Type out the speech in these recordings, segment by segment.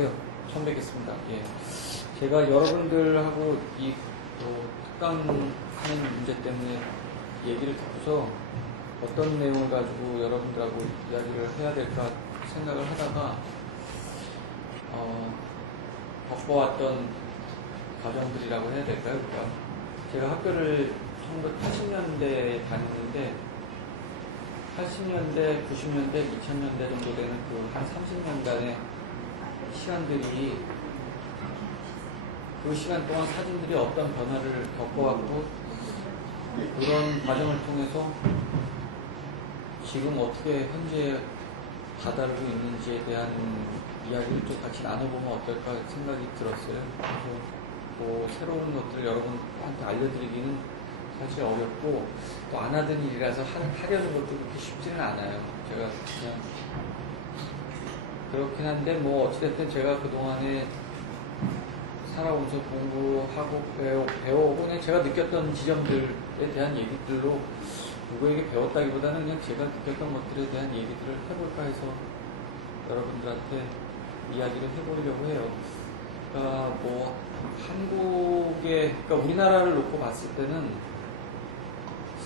안녕하세요. 처음 뵙겠습니다. 예. 제가 여러분들하고 이 특강하는 문제 때문에 얘기를 듣고서 어떤 내용을 가지고 여러분들하고 이야기를 해야 될까 생각을 하다가 겪어왔던 과정들이라고 해야 될까요? 그러니까 제가 학교를 1980년대에 다녔는데 80년대, 90년대, 2000년대 정도 되는 그 한 30년간의 시간들이 그 시간 동안 사진들이 어떤 변화를 겪어왔고 그런 과정을 통해서 지금 어떻게 현재 다다르고 있는지에 대한 이야기를 좀 같이 나눠보면 어떨까 생각이 들었어요. 그래서 뭐 새로운 것들을 여러분한테 알려드리기는 사실 어렵고 또 안 하던 일이라서 하려는 것도 그렇게 쉽지는 않아요. 제가 그냥 그렇긴 한데 뭐 어찌됐든 제가 그동안에 살아오면서 공부하고 배워오고 그냥 제가 느꼈던 지점들에 대한 얘기들로 누구에게 배웠다기보다는 그냥 제가 느꼈던 것들에 대한 얘기들을 해볼까 해서 여러분들한테 이야기를 해보려고 해요. 그러니까 뭐 그러니까 우리나라를 놓고 봤을 때는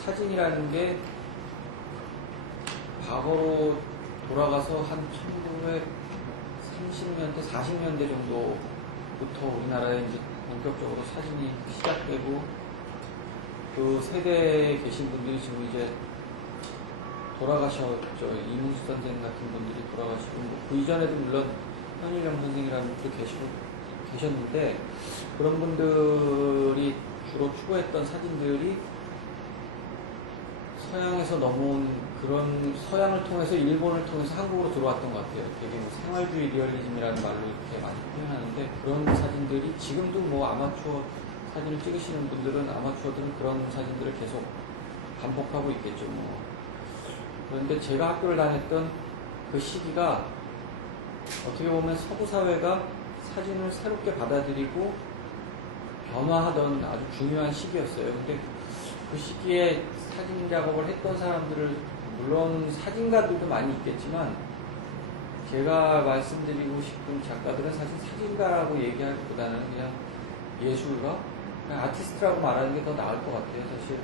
사진이라는 게 과거로 돌아가서 한 1930년대, 40년대 정도부터 우리나라에 이제 본격적으로 사진이 시작되고 그 세대에 계신 분들이 지금 이제 돌아가셨죠. 이문수 선생 같은 분들이 돌아가시고 그 이전에도 물론 현일영 선생이라는 분도 계셨는데 그런 분들이 주로 추구했던 사진들이 서양에서 넘어온 그런 서양을 통해서 일본을 통해서 한국으로 들어왔던 것 같아요. 되게 뭐 생활주의 리얼리즘이라는 말로 이렇게 많이 표현하는데 그런 사진들이 지금도 뭐 아마추어 사진을 찍으시는 분들은 아마추어들은 그런 사진들을 계속 반복하고 있겠죠. 뭐. 그런데 제가 학교를 다녔던 그 시기가 어떻게 보면 서구 사회가 사진을 새롭게 받아들이고 변화하던 아주 중요한 시기였어요. 근데 그 시기에 사진 작업을 했던 사람들을 물론 사진가들도 많이 있겠지만 제가 말씀드리고 싶은 작가들은 사실 사진가라고 얘기하기보다는 그냥 예술가, 그냥 아티스트라고 말하는 게 더 나을 것 같아요. 사실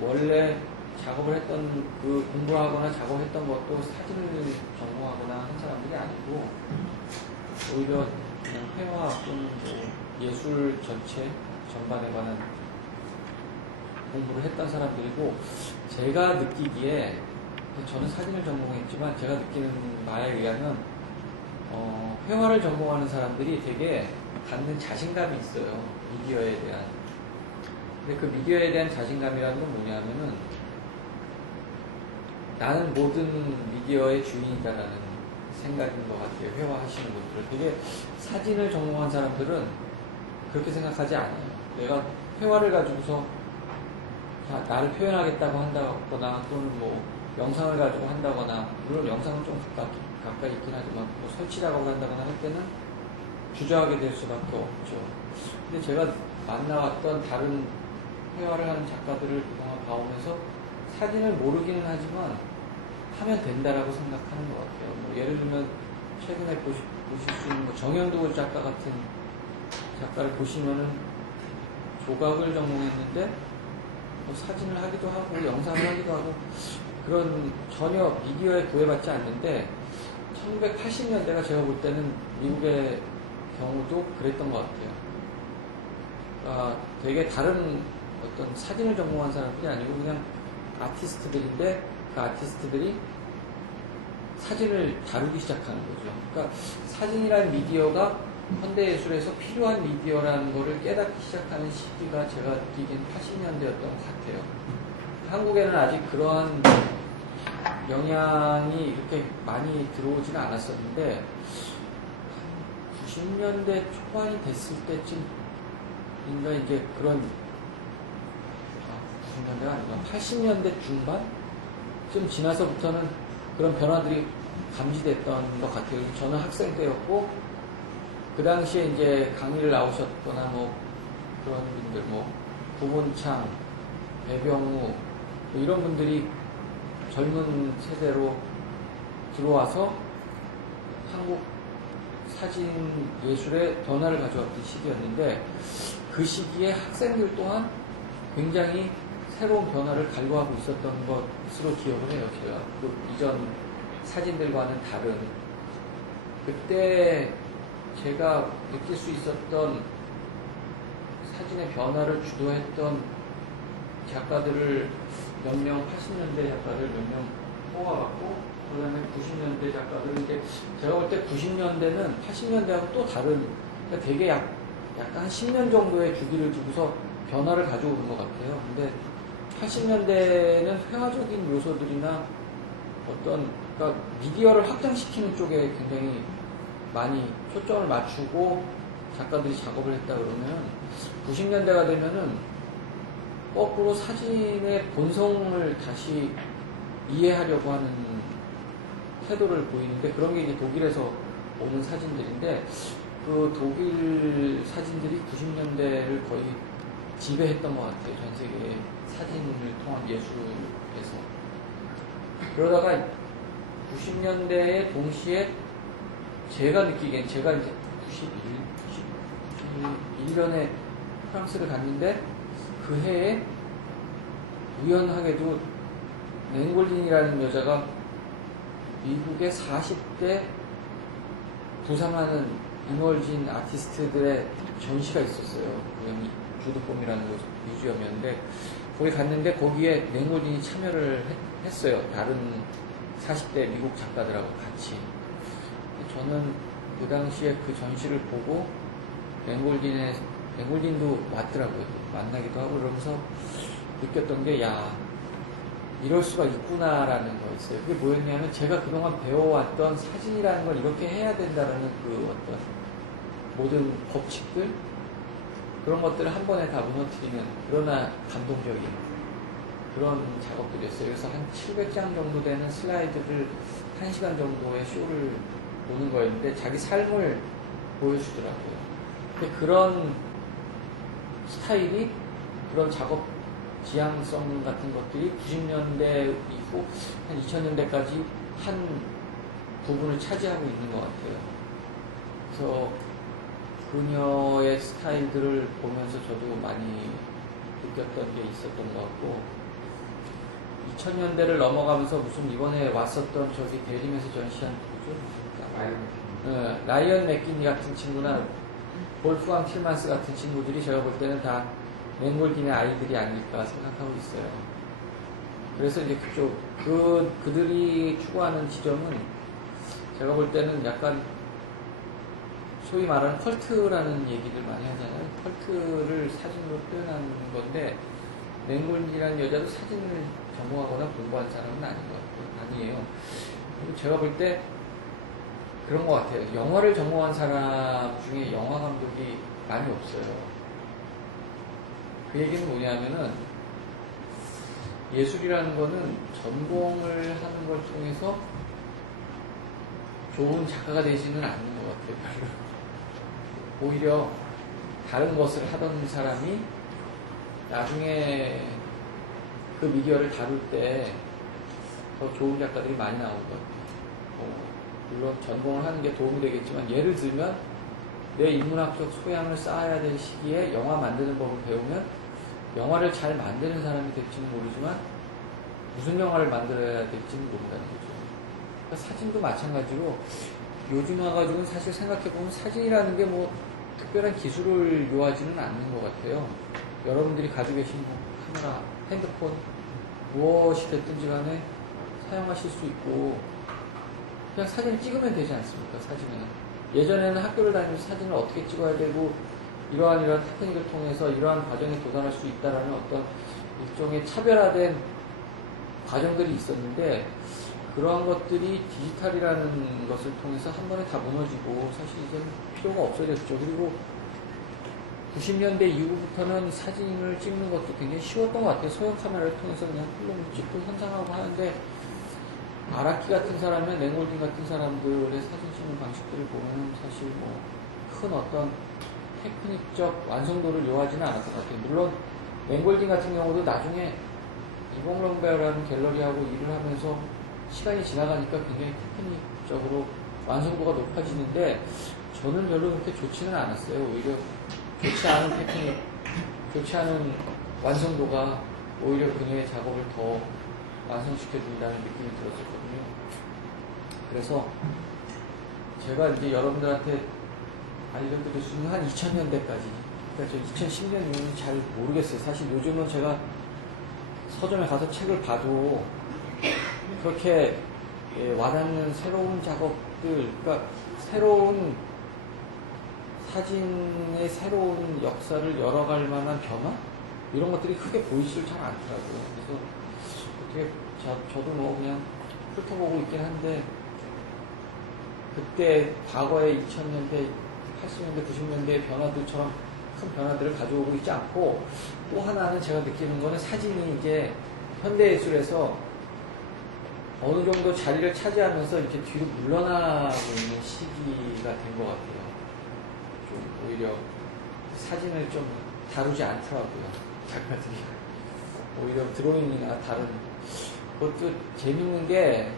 원래 작업을 했던 그 공부를 하거나 작업했던 것도 사진을 전공하거나 한 사람들이 아니고 오히려 그냥 회화 또는 뭐 예술 전체 전반에 관한 공부를 했던 사람들이고 제가 느끼기에 저는 사진을 전공했지만 제가 느끼는 바에 의하면 회화를 전공하는 사람들이 되게 갖는 자신감이 있어요. 미디어에 대한. 근데 그 미디어에 대한 자신감이라는 건 뭐냐면은 나는 모든 미디어의 주인이다라는 생각인 것 같아요. 회화하시는 분들은. 되게 사진을 전공한 사람들은 그렇게 생각하지 않아요. 내가 회화를 가지고서 나를 표현하겠다고 한다거나 또는 뭐 영상을 가지고 한다거나 물론 영상은 좀 가까이 있긴 하지만 뭐 설치 작업을 한다거나 할 때는 주저하게 될 수밖에 없죠. 근데 제가 만나왔던 다른 회화를 하는 작가들을 그동안 봐오면서 사진을 모르기는 하지만 하면 된다라고 생각하는 것 같아요. 뭐 예를 들면 최근에 보실 수 있는 뭐 정현도 작가 같은 작가를 보시면은 조각을 전공했는데 뭐 사진을 하기도 하고 영상을 하기도 하고 그런 전혀 미디어에 구애받지 않는데 1980년대가 제가 볼 때는 미국의 경우도 그랬던 것 같아요. 되게 다른 어떤 사진을 전공한 사람들이 아니고 그냥 아티스트들인데 그 아티스트들이 사진을 다루기 시작하는 거죠. 그러니까 사진이라는 미디어가 현대예술에서 필요한 미디어라는 거를 깨닫기 시작하는 시기가 제가 느끼기엔 80년대였던 것 같아요. 한국에는 아직 그러한 영향이 이렇게 많이 들어오지는 않았었는데 90년대 초반이 됐을 때쯤인가 이제 그런 90년대가 아니고 80년대 중반쯤 지나서부터는 그런 변화들이 감지됐던 것 같아요. 저는 학생 때였고 그 당시에 이제 강의를 나오셨거나 뭐 그런 분들 뭐 구본창, 배병우 뭐 이런 분들이 젊은 세대로 들어와서 한국 사진 예술의 변화를 가져왔던 시기였는데 그 시기에 학생들 또한 굉장히 새로운 변화를 갈구하고 있었던 것으로 기억을 해요. 제가 그 이전 사진들과는 다른 그때 제가 느낄 수 있었던 사진의 변화를 주도했던 작가들을 몇 명, 80년대 작가들 몇 명 뽑아갖고 그 다음에 90년대 작가들 이제 제가 볼 때 90년대는 80년대하고 또 다른 그러니까 되게 약간 한 10년 정도의 주기를 두고서 변화를 가져오는 것 같아요. 근데 80년대는 회화적인 요소들이나 어떤 그러니까 미디어를 확장시키는 쪽에 굉장히 많이 초점을 맞추고 작가들이 작업을 했다 그러면 90년대가 되면은 거꾸로 사진의 본성을 다시 이해하려고 하는 태도를 보이는데 그런 게 이제 독일에서 오는 사진들인데 그 독일 사진들이 90년대를 거의 지배했던 것 같아요. 전 세계 사진을 통한 예술에서. 그러다가 90년대에 동시에 제가 느끼기엔 제가 이제 91년에 프랑스를 갔는데 그 해에 우연하게도 맹골린이라는 여자가 미국의 40대 부상하는 이멀진 아티스트들의 전시가 있었어요. 주드폼이라는 뮤지엄이었는데 거기 갔는데 거기에 맹골린이 참여를 했어요. 다른 40대 미국 작가들하고 같이. 저는 그 당시에 그 전시를 보고 맹골린도 왔더라고요. 만나기도 하고 그러면서 느꼈던 게 이럴 수가 있구나라는 거였어요. 그게 뭐였냐면 제가 그동안 배워왔던 사진이라는 걸 이렇게 해야 된다는 그 어떤 모든 법칙들 그런 것들을 한 번에 다 무너뜨리는 그러나 감동적인 그런 작업들이었어요. 그래서 한 700장 정도 되는 슬라이드를 1시간 정도의 쇼를 보는 거였는데 자기 삶을 보여주더라고요. 근데 그런 스타일이 그런 작업 지향성 같은 것들이 90년대 이후 한 2000년대까지 한 부분을 차지하고 있는 것 같아요. 그래서 그녀의 스타일들을 보면서 저도 많이 느꼈던 게 있었던 것 같고 2000년대를 넘어가면서 무슨 이번에 왔었던 저기 대림에서 전시한 누구죠? 라이언 맥기니 같은 친구나 볼프강 틸만스 같은 친구들이 제가 볼 때는 다 맹골긴의 아이들이 아닐까 생각하고 있어요. 그래서 이제 그들이 추구하는 지점은 제가 볼 때는 약간 소위 말하는 컬트라는 얘기를 많이 하잖아요. 컬트를 사진으로 표현하는 건데 맹골긴이라는 여자도 사진을 전공하거나 공부한 사람은 아니에요. 그리고 제가 볼 때 그런 것 같아요. 영화를 전공한 사람 중에 영화 감독이 많이 없어요. 그 얘기는 뭐냐면은 예술이라는 거는 전공을 하는 걸 통해서 좋은 작가가 되지는 않는 것 같아요. 오히려 다른 것을 하던 사람이 나중에 그 미디어를 다룰 때 더 좋은 작가들이 많이 나올 것 같아요. 물론 전공을 하는 게 도움이 되겠지만 예를 들면 내 인문학적 소양을 쌓아야 될 시기에 영화 만드는 법을 배우면 영화를 잘 만드는 사람이 될지는 모르지만 무슨 영화를 만들어야 될지는 모른다는 거죠. 그러니까 사진도 마찬가지로 요즘 와가지고는 사실 생각해보면 사진이라는 게 뭐 특별한 기술을 요하지는 않는 것 같아요. 여러분들이 가지고 계신 카메라, 핸드폰 무엇이 됐든지 간에 사용하실 수 있고 그냥 사진을 찍으면 되지 않습니까? 사진은 예전에는 학교를 다니면서 사진을 어떻게 찍어야 되고 이러한 테크닉을 통해서 이러한 과정에 도달할 수 있다라는 어떤 일종의 차별화된 과정들이 있었는데 그러한 것들이 디지털이라는 것을 통해서 한 번에 다 무너지고 사실 이제는 필요가 없어졌죠. 그리고 90년대 이후부터는 사진을 찍는 것도 굉장히 쉬웠던 것 같아요. 소형 카메라를 통해서 그냥 필름을 찍고 현상하고 하는데 아라키 같은 사람이나 맹골긴 같은 사람들의 사진 찍는 방식들을 보면 사실 뭐 큰 어떤 테크닉적 완성도를 요하지는 않았던 것 같아요. 물론 맹골긴 같은 경우도 나중에 이봉 럼베어라는 갤러리하고 일을 하면서 시간이 지나가니까 굉장히 테크닉적으로 완성도가 높아지는데 저는 별로 그렇게 좋지는 않았어요. 오히려 좋지 않은 테크닉, 좋지 않은 완성도가 오히려 그녀의 작업을 더 완성시켜준다는 느낌이 들었었거든요. 그래서 제가 이제 여러분들한테 알려드릴 수 있는 한 2000년대까지, 그러니까 저 2010년 이후는 잘 모르겠어요. 사실 요즘은 제가 서점에 가서 책을 봐도 그렇게 와닿는 새로운 작업들, 그러니까 새로운 사진의 새로운 역사를 열어갈 만한 변화? 이런 것들이 크게 보이질 잘 않더라고요. 그래서 어떻게 저도 뭐 그냥 훑어보고 있긴 한데, 그때 과거의 2000년대, 80년대, 90년대의 변화들처럼 큰 변화들을 가져오고 있지 않고, 또 하나는 제가 느끼는 거는 사진이 이제 현대예술에서 어느 정도 자리를 차지하면서 이렇게 뒤로 물러나고 있는 시기가 된 것 같아요. 좀 오히려 사진을 좀 다루지 않더라고요, 작가들이. 오히려 드로잉이나 다른, 그것도 재밌는 게,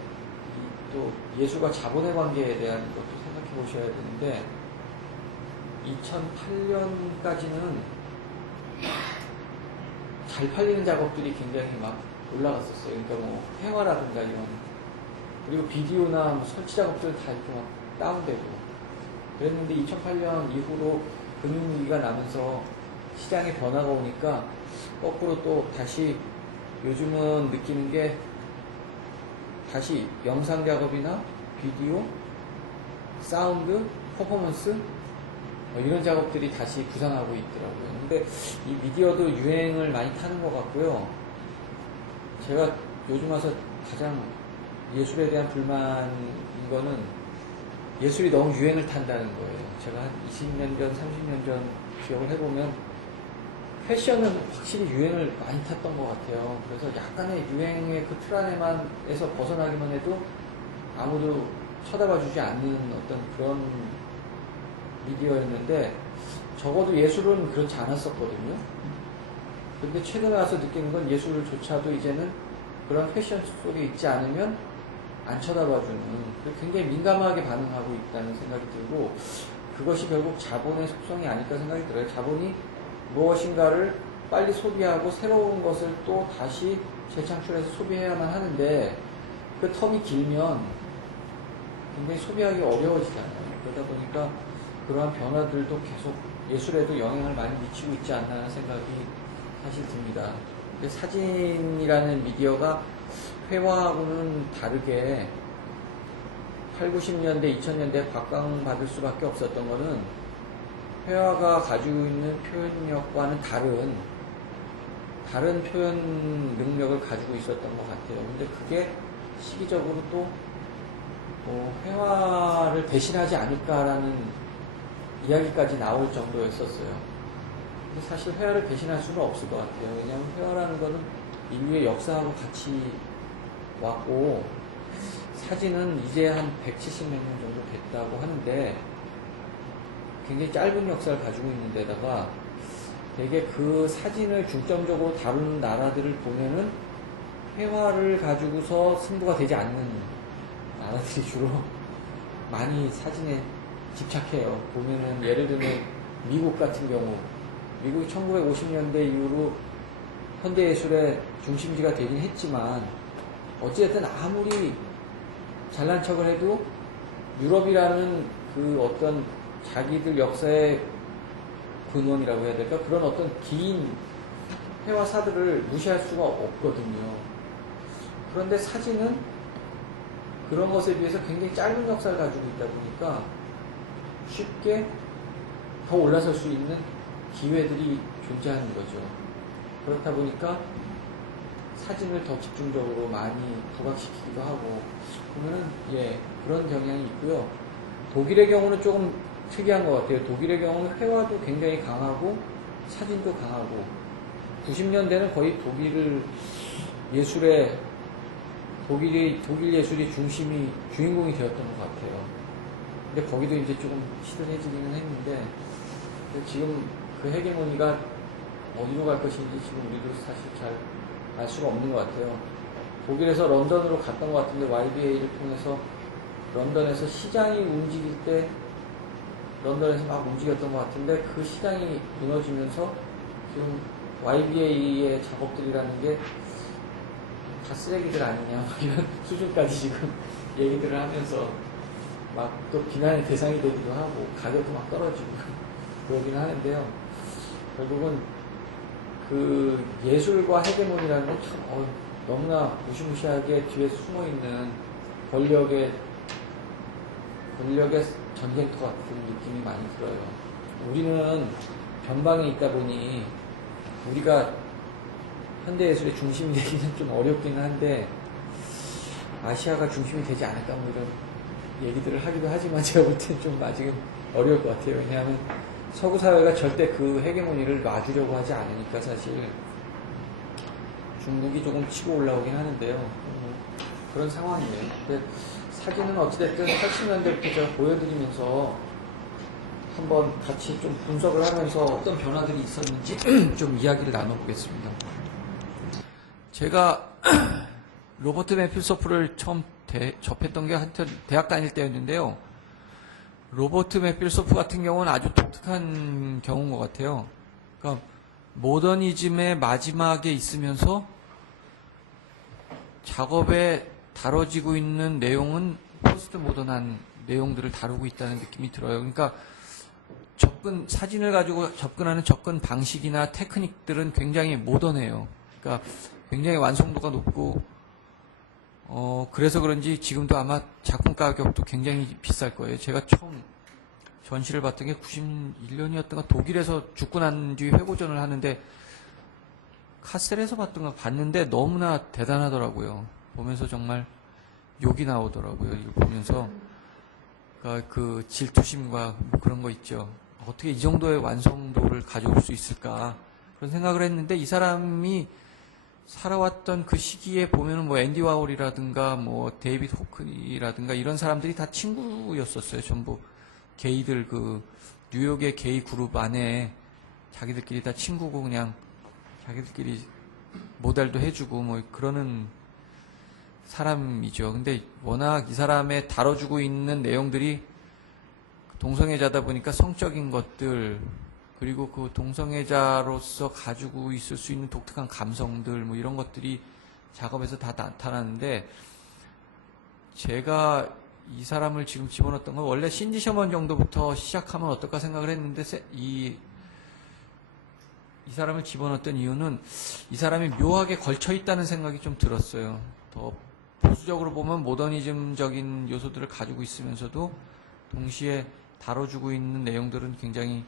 또 예술과 자본의 관계에 대한 것도 생각해 보셔야 되는데, 2008년까지는 잘 팔리는 작업들이 굉장히 막 올라갔었어요. 그러니까 뭐 회화라든가 이런, 그리고 비디오나 뭐 설치 작업들 다 이렇게 막 다운되고 그랬는데, 2008년 이후로 금융위기가 나면서 시장의 변화가 오니까 거꾸로 또 다시 요즘은 느끼는 게, 다시 영상 작업이나 비디오, 사운드, 퍼포먼스 이런 작업들이 다시 부상하고 있더라고요. 근데 이 미디어도 유행을 많이 타는 것 같고요. 제가 요즘 와서 가장 예술에 대한 불만인 거는 예술이 너무 유행을 탄다는 거예요. 제가 한 20년 전, 30년 전 기억을 해보면 패션은 확실히 유행을 많이 탔던 것 같아요. 그래서 약간의 유행의 그 틀 안에서 벗어나기만 해도 아무도 쳐다봐주지 않는 어떤 그런 미디어였는데, 적어도 예술은 그렇지 않았었거든요. 근데 최근에 와서 느끼는 건 예술조차도 이제는 그런 패션 속에 있지 않으면 안 쳐다봐주는, 굉장히 민감하게 반응하고 있다는 생각이 들고, 그것이 결국 자본의 속성이 아닐까 생각이 들어요. 자본이 무엇인가를 빨리 소비하고 새로운 것을 또 다시 재창출해서 소비해야만 하는데, 그 텀이 길면 굉장히 소비하기 어려워지잖아요. 그러다 보니까 그러한 변화들도 계속 예술에도 영향을 많이 미치고 있지 않나 하는 생각이 사실 듭니다. 사진이라는 미디어가 회화하고는 다르게 8, 90년대, 2000년대에 각광받을 수밖에 없었던 거는, 회화가 가지고 있는 표현력과는 다른 표현 능력을 가지고 있었던 것 같아요. 근데 그게 시기적으로 또 회화를 대신하지 않을까라는 이야기까지 나올 정도였었어요. 근데 사실 회화를 대신할 수는 없을 것 같아요. 왜냐하면 회화라는 거는 인류의 역사하고 같이 왔고, 사진은 이제 한 170몇 년 정도 됐다고 하는데, 굉장히 짧은 역사를 가지고 있는 데다가 되게 그 사진을 중점적으로 다루는 나라들을 보면은 회화를 가지고서 승부가 되지 않는 나라들이 주로 많이 사진에 집착해요. 보면은 예를 들면 미국 같은 경우, 미국이 1950년대 이후로 현대예술의 중심지가 되긴 했지만, 어찌됐든 아무리 잘난 척을 해도 유럽이라는 그 어떤 자기들 역사의 근원이라고 해야 될까? 그런 어떤 긴 회화사들을 무시할 수가 없거든요. 그런데 사진은 그런 것에 비해서 굉장히 짧은 역사를 가지고 있다 보니까 쉽게 더 올라설 수 있는 기회들이 존재하는 거죠. 그렇다 보니까 사진을 더 집중적으로 많이 부각시키기도 하고, 보면은 그런 경향이 있고요. 독일의 경우는 조금 특이한 것 같아요. 독일의 경우는 회화도 굉장히 강하고 사진도 강하고, 90년대는 거의 독일 예술이 주인공이 되었던 것 같아요. 근데 거기도 이제 조금 시들해지기는 했는데, 지금 그 헤게모니가 어디로 갈 것인지 지금 우리도 사실 잘 알 수가 없는 것 같아요. 독일에서 런던으로 갔던 것 같은데, YBA를 통해서 런던에서 시장이 움직일 때 런던에서 막 움직였던 것 같은데 그 시장이 무너지면서 지금 YBA의 작업들이라는 게 다 쓰레기들 아니냐 막 이런 수준까지 지금 얘기들을 하면서 막 또 비난의 대상이 되기도 하고 가격도 막 떨어지고 그러긴 하는데요. 결국은 그 예술과 헤게모니라는 건 참 너무나 무시무시하게 뒤에 숨어있는 권력의 전쟁터 같은 느낌이 많이 들어요. 우리는 변방에 있다 보니 우리가 현대예술의 중심이 되기는 좀 어렵기는 한데 아시아가 중심이 되지 않을까 뭐 이런 얘기들을 하기도 하지만 제가 볼 때는 좀 아직은 어려울 것 같아요. 왜냐하면 서구 사회가 절대 그 헤게모니를 놔주려고 하지 않으니까 사실 중국이 조금 치고 올라오긴 하는데요. 그런 상황이에요. 근데 사진은 어찌됐든 80년대부터 제가 보여드리면서 한번 같이 좀 분석을 하면서 어떤 변화들이 있었는지 좀 이야기를 나눠보겠습니다. 제가 로버트 매필소프를 처음 접했던 게 하여튼 대학 다닐 때였는데요. 로버트 매필소프 같은 경우는 아주 독특한 경우인 것 같아요. 그러니까 모더니즘의 마지막에 있으면서 작업에 다뤄지고 있는 내용은 포스트 모던한 내용들을 다루고 있다는 느낌이 들어요. 그러니까 사진을 가지고 접근하는 접근 방식이나 테크닉들은 굉장히 모던해요. 그러니까 굉장히 완성도가 높고, 그래서 그런지 지금도 아마 작품 가격도 굉장히 비쌀 거예요. 제가 처음 전시를 봤던 게 91년이었던가 독일에서 죽고 난 뒤 회고전을 하는데 카셀에서 봤는데 너무나 대단하더라고요. 보면서 정말 욕이 나오더라고요. 이거 보면서 그러니까 그 질투심과 뭐 그런 거 있죠. 어떻게 이 정도의 완성도를 가져올 수 있을까 그런 생각을 했는데 이 사람이 살아왔던 그 시기에 보면은 뭐 앤디 와홀이라든가 뭐 데이빗 호크니라든가 이런 사람들이 다 친구였었어요. 전부 게이들 그 뉴욕의 게이 그룹 안에 자기들끼리 다 친구고 그냥 자기들끼리 모델도 해주고 뭐 그러는 사람이죠. 근데 워낙 이 사람의 다뤄주고 있는 내용들이 동성애자다 보니까 성적인 것들 그리고 그 동성애자로서 가지고 있을 수 있는 독특한 감성들 뭐 이런 것들이 작업에서 다 나타나는데 제가 이 사람을 지금 집어넣었던 건 원래 신디 셔먼 정도부터 시작하면 어떨까 생각을 했는데 이 사람을 집어넣었던 이유는 이 사람이 묘하게 걸쳐 있다는 생각이 좀 들었어요. 더 보수적으로 보면 모더니즘적인 요소들을 가지고 있으면서도 동시에 다뤄주고 있는 내용들은 굉장히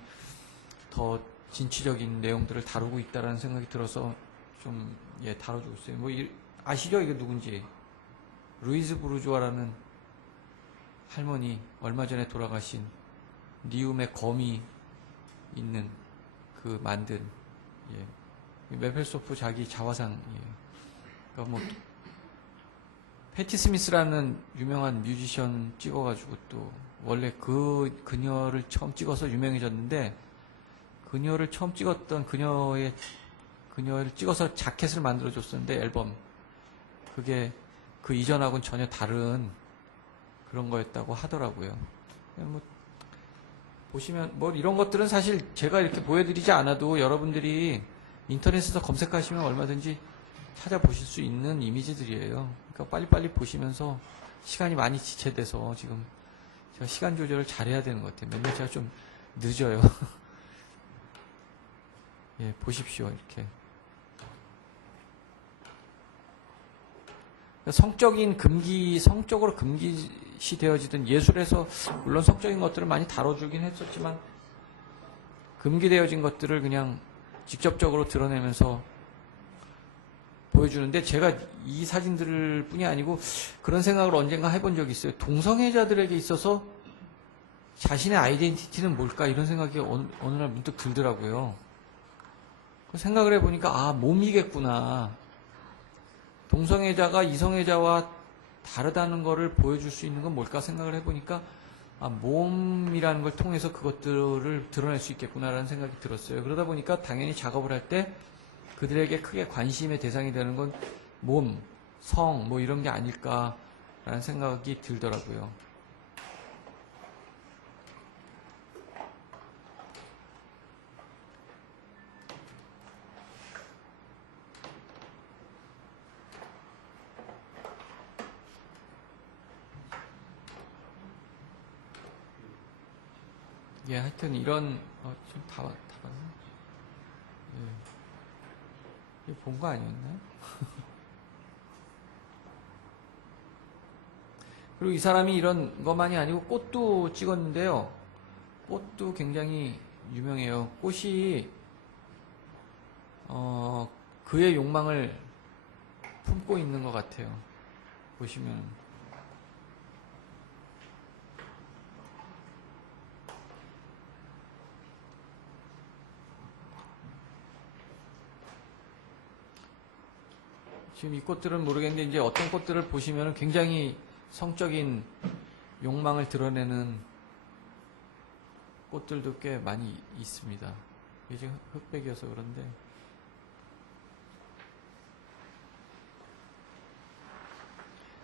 더 진취적인 내용들을 다루고 있다는 생각이 들어서 좀 다뤄주고 있어요. 뭐 아시죠? 이게 누군지? 루이즈 부르주아라는 할머니 얼마 전에 돌아가신 니움의 검이 있는 그 만든 매펠소프 자기 자화상 그러니까 뭐 패티 스미스라는 유명한 뮤지션 찍어가지고 또 원래 그녀를 처음 찍어서 유명해졌는데 그녀를 처음 찍었던 그녀를 찍어서 자켓을 만들어줬었는데 앨범 그게 그 이전하고는 전혀 다른 그런 거였다고 하더라고요. 뭐 보시면 뭐 이런 것들은 사실 제가 이렇게 보여드리지 않아도 여러분들이 인터넷에서 검색하시면 얼마든지 찾아보실 수 있는 이미지들이에요. 그러니까 빨리빨리 보시면서 시간이 많이 지체돼서 지금 제가 시간 조절을 잘해야 되는 것 같아요. 맨날 제가 좀 늦어요. 보십시오. 이렇게 성적으로 금기시 되어지던 예술에서 물론 성적인 것들을 많이 다뤄주긴 했었지만 금기되어진 것들을 그냥 직접적으로 드러내면서 보여주는데 제가 이 사진들 뿐이 아니고 그런 생각을 언젠가 해본 적이 있어요. 동성애자들에게 있어서 자신의 아이덴티티는 뭘까 이런 생각이 어느 날 문득 들더라고요. 생각을 해보니까 몸이겠구나. 동성애자가 이성애자와 다르다는 것을 보여줄 수 있는 건 뭘까 생각을 해보니까 몸이라는 걸 통해서 그것들을 드러낼 수 있겠구나라는 생각이 들었어요. 그러다 보니까 당연히 작업을 할 때 그들에게 크게 관심의 대상이 되는 건 몸, 성, 뭐 이런 게 아닐까라는 생각이 들더라고요. 예, 하여튼 이런 좀 다 봤네. 예. 이거 본 거 아니었나요? 그리고 이 사람이 이런 것만이 아니고 꽃도 찍었는데요. 꽃도 굉장히 유명해요. 꽃이 그의 욕망을 품고 있는 것 같아요. 보시면 지금 이 꽃들은 모르겠는데 이제 어떤 꽃들을 보시면 굉장히 성적인 욕망을 드러내는 꽃들도 꽤 많이 있습니다. 이게 지금 흑백이어서 그런데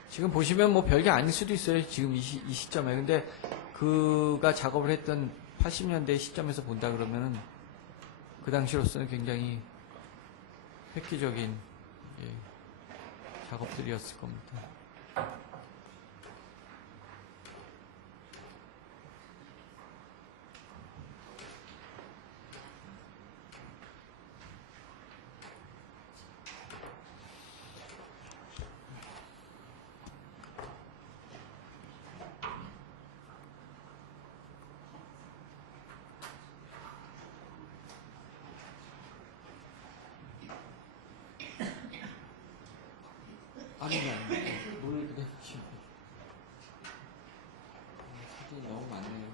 지금 보시면 뭐 별게 아닐 수도 있어요. 지금 이 시점에. 근데 그가 작업을 했던 80년대 시점에서 본다 그러면은 그 당시로서는 굉장히 획기적인 작업들이었을 겁니다. 아닙니다. 뭘 그래 지금 사진이 너무 많네요.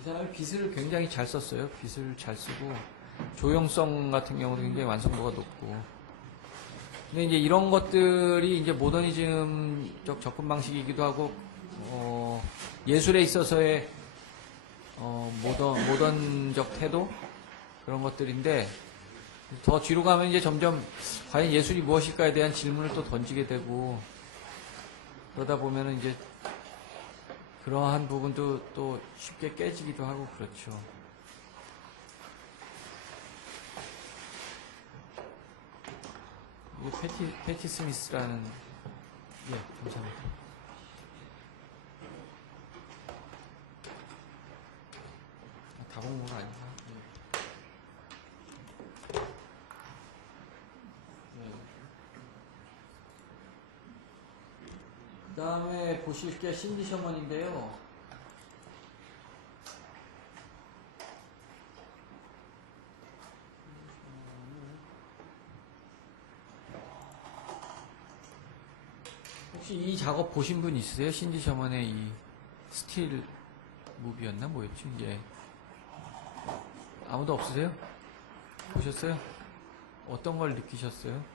이 사람이 빗을 굉장히 잘 썼어요. 빗을 잘 쓰고 조형성 같은 경우도 굉장히 완성도가 높고. 근데 이제 이런 것들이 이제 모더니즘적 접근 방식이기도 하고 예술에 있어서의 모던적 태도 그런 것들인데 더 뒤로 가면 이제 점점 과연 예술이 무엇일까에 대한 질문을 또 던지게 되고 그러다 보면은 이제 그러한 부분도 또 쉽게 깨지기도 하고 그렇죠. 이게 패티 스미스라는 감사합니다. 다 본 건 아닌가? 그 다음에 보실 게 신디 셔먼인데요. 혹시 이 작업 보신 분 있으세요? 신디 셔먼의 이 스틸 무비였나 뭐였지? 이제 아무도 없으세요? 보셨어요? 어떤 걸 느끼셨어요?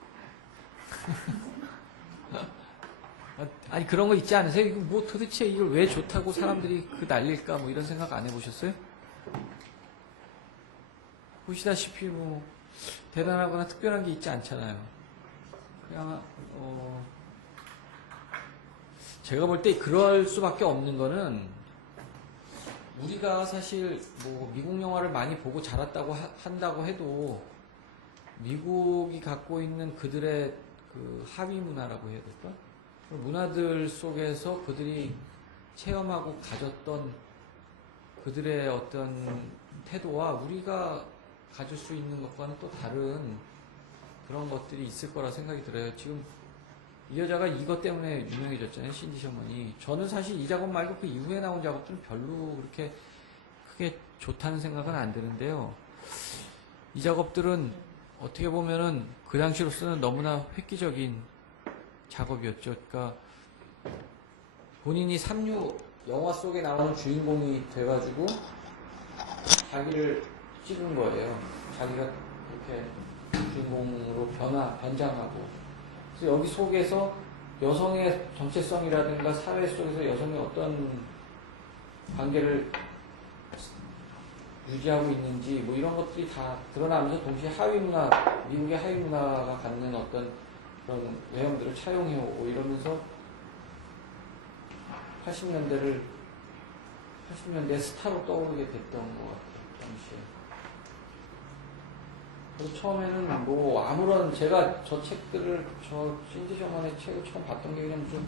아니 그런 거 있지 않으세요? 이거 뭐 도대체 이걸 왜 좋다고 사람들이 그 난릴까 뭐 이런 생각 안 해보셨어요? 보시다시피 뭐 대단하거나 특별한 게 있지 않잖아요. 그냥 제가 볼 때 그럴 수밖에 없는 거는 우리가 사실 뭐 미국 영화를 많이 보고 자랐다고 한다고 해도 미국이 갖고 있는 그들의 그 하위 문화라고 해야 될까? 문화들 속에서 그들이 체험하고 가졌던 그들의 어떤 태도와 우리가 가질 수 있는 것과는 또 다른 그런 것들이 있을 거라 생각이 들어요. 지금 이 여자가 이것 때문에 유명해졌잖아요. 신디 셔먼이. 저는 사실 이 작업 말고 그 이후에 나온 작업들은 별로 그렇게 크게 좋다는 생각은 안 드는데요. 이 작업들은 어떻게 보면은 그 당시로서는 너무나 획기적인 작업이었죠. 그러니까 본인이 삼류 영화 속에 나오는 주인공이 돼가지고 자기를 찍은 거예요. 자기가 이렇게 주인공으로 변장하고. 그래서 여기 속에서 여성의 정체성이라든가 사회 속에서 여성의 어떤 관계를 유지하고 있는지 뭐 이런 것들이 다 드러나면서 동시에 하위 문화, 미국의 하위 문화가 갖는 어떤 그런 외형들을 차용해오고 이러면서 80년대의 스타로 떠오르게 됐던 것 같아요. 당시에. 그리고 처음에는 뭐 아무런 제가 저 신디 셔먼의 책을 처음 봤던 게 그냥 무슨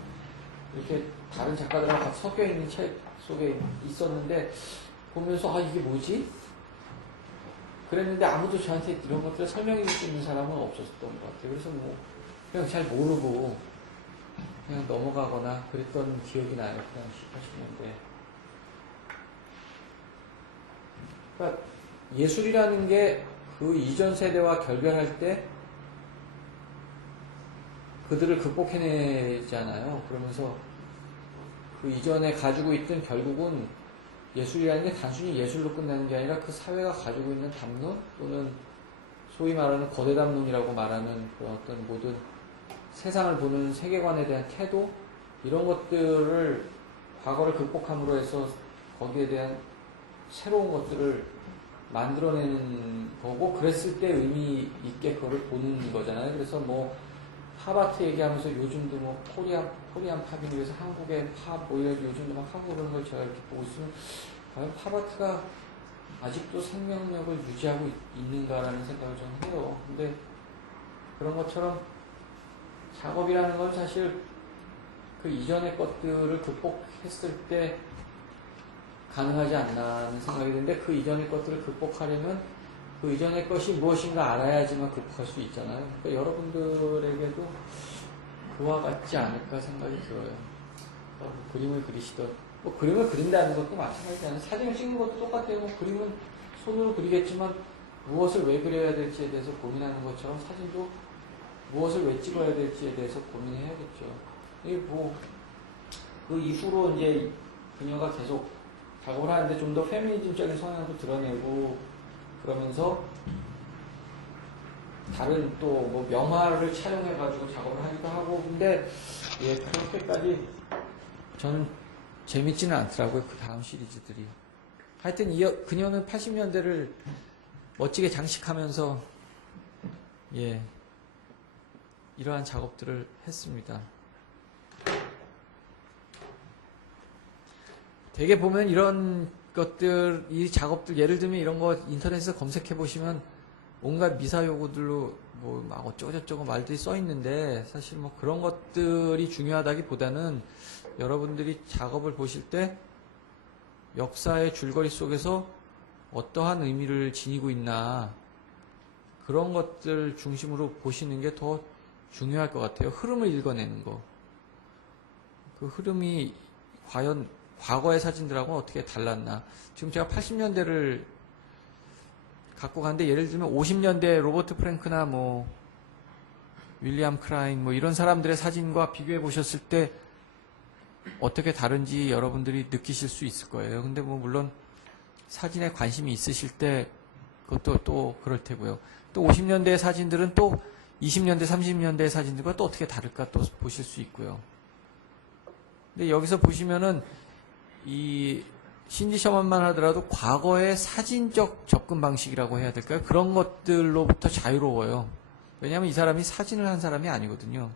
이렇게 다른 작가들하고 같이 섞여 있는 책 속에 있었는데 보면서 아 이게 뭐지? 그랬는데 아무도 저한테 이런 것들을 설명해 줄 수 있는 사람은 없었던 것 같아요. 그래서 뭐 그냥 잘 모르고 그냥 넘어가거나 그랬던 기억이 나요. 그 당시 80년대. 그러니까 예술이라는 게 그 이전 세대와 결별할 때 그들을 극복해내잖아요. 그러면서 그 이전에 가지고 있던 결국은 예술이라는 게 단순히 예술로 끝나는 게 아니라 그 사회가 가지고 있는 담론 또는 소위 말하는 거대 담론이라고 말하는 그런 어떤 모든 세상을 보는 세계관에 대한 태도 이런 것들을 과거를 극복함으로 해서 거기에 대한 새로운 것들을 만들어내는 거고 그랬을 때 의미 있게 그거를 보는 거잖아요. 그래서 뭐 팝아트 얘기하면서 요즘도 뭐 코리안 팝이니 그래서 한국의 팝 오히려 요즘도 막 하고 그러는 걸 제가 이렇게 보고 있으면 과연 팝아트가 아직도 생명력을 유지하고 있는가라는 생각을 좀 해요. 근데 그런 것처럼 작업이라는 건 사실 그 이전의 것들을 극복했을 때 가능하지 않나는 생각이 드는데 그 이전의 것들을 극복하려면 그 이전의 것이 무엇인가 알아야지만 극복할 수 있잖아요. 그러니까 여러분들에게도 그와 같지 않을까 생각이 들어요. 뭐 그림을 그리시던 뭐 그림을 그린다는 것도 마찬가지잖아요. 사진을 찍는 것도 똑같아요. 뭐 그림은 손으로 그리겠지만 무엇을 왜 그려야 될지에 대해서 고민하는 것처럼 사진도 무엇을 왜 찍어야 될지에 대해서 고민해야겠죠. 이게 뭐 그 이후로 이제 그녀가 계속 작업을 하는데 좀 더 페미니즘적인 성향도 드러내고 그러면서 다른 또 뭐 명화를 촬영해가지고 작업을 하기도 하고 근데 예 그렇게까지 저는 재밌지는 않더라고요. 그 다음 시리즈들이. 하여튼 그녀는 80년대를 멋지게 장식하면서 예 이러한 작업들을 했습니다. 되게 보면 이런 것들, 이 작업들, 예를 들면 이런 거 인터넷에서 검색해 보시면 온갖 미사 요구들로 뭐 막 어쩌고저쩌고 말들이 써 있는데 사실 뭐 그런 것들이 중요하다기보다는 여러분들이 작업을 보실 때 역사의 줄거리 속에서 어떠한 의미를 지니고 있나 그런 것들 중심으로 보시는 게 더 중요할 것 같아요. 흐름을 읽어내는 거. 그 흐름이 과연 과거의 사진들하고 어떻게 달랐나. 지금 제가 80년대를 갖고 가는데 예를 들면 50년대 로버트 프랭크나 뭐 윌리엄 크라인 뭐 이런 사람들의 사진과 비교해 보셨을 때 어떻게 다른지 여러분들이 느끼실 수 있을 거예요. 근데 뭐 물론 사진에 관심이 있으실 때 그것도 또 그럴 테고요. 또 50년대 사진들은 또 20년대, 30년대 사진들과 또 어떻게 다를까 또 보실 수 있고요. 근데 여기서 보시면은 이 신지 셔먼만 하더라도 과거의 사진적 접근 방식이라고 해야 될까요? 그런 것들로부터 자유로워요. 왜냐하면 이 사람이 사진을 한 사람이 아니거든요.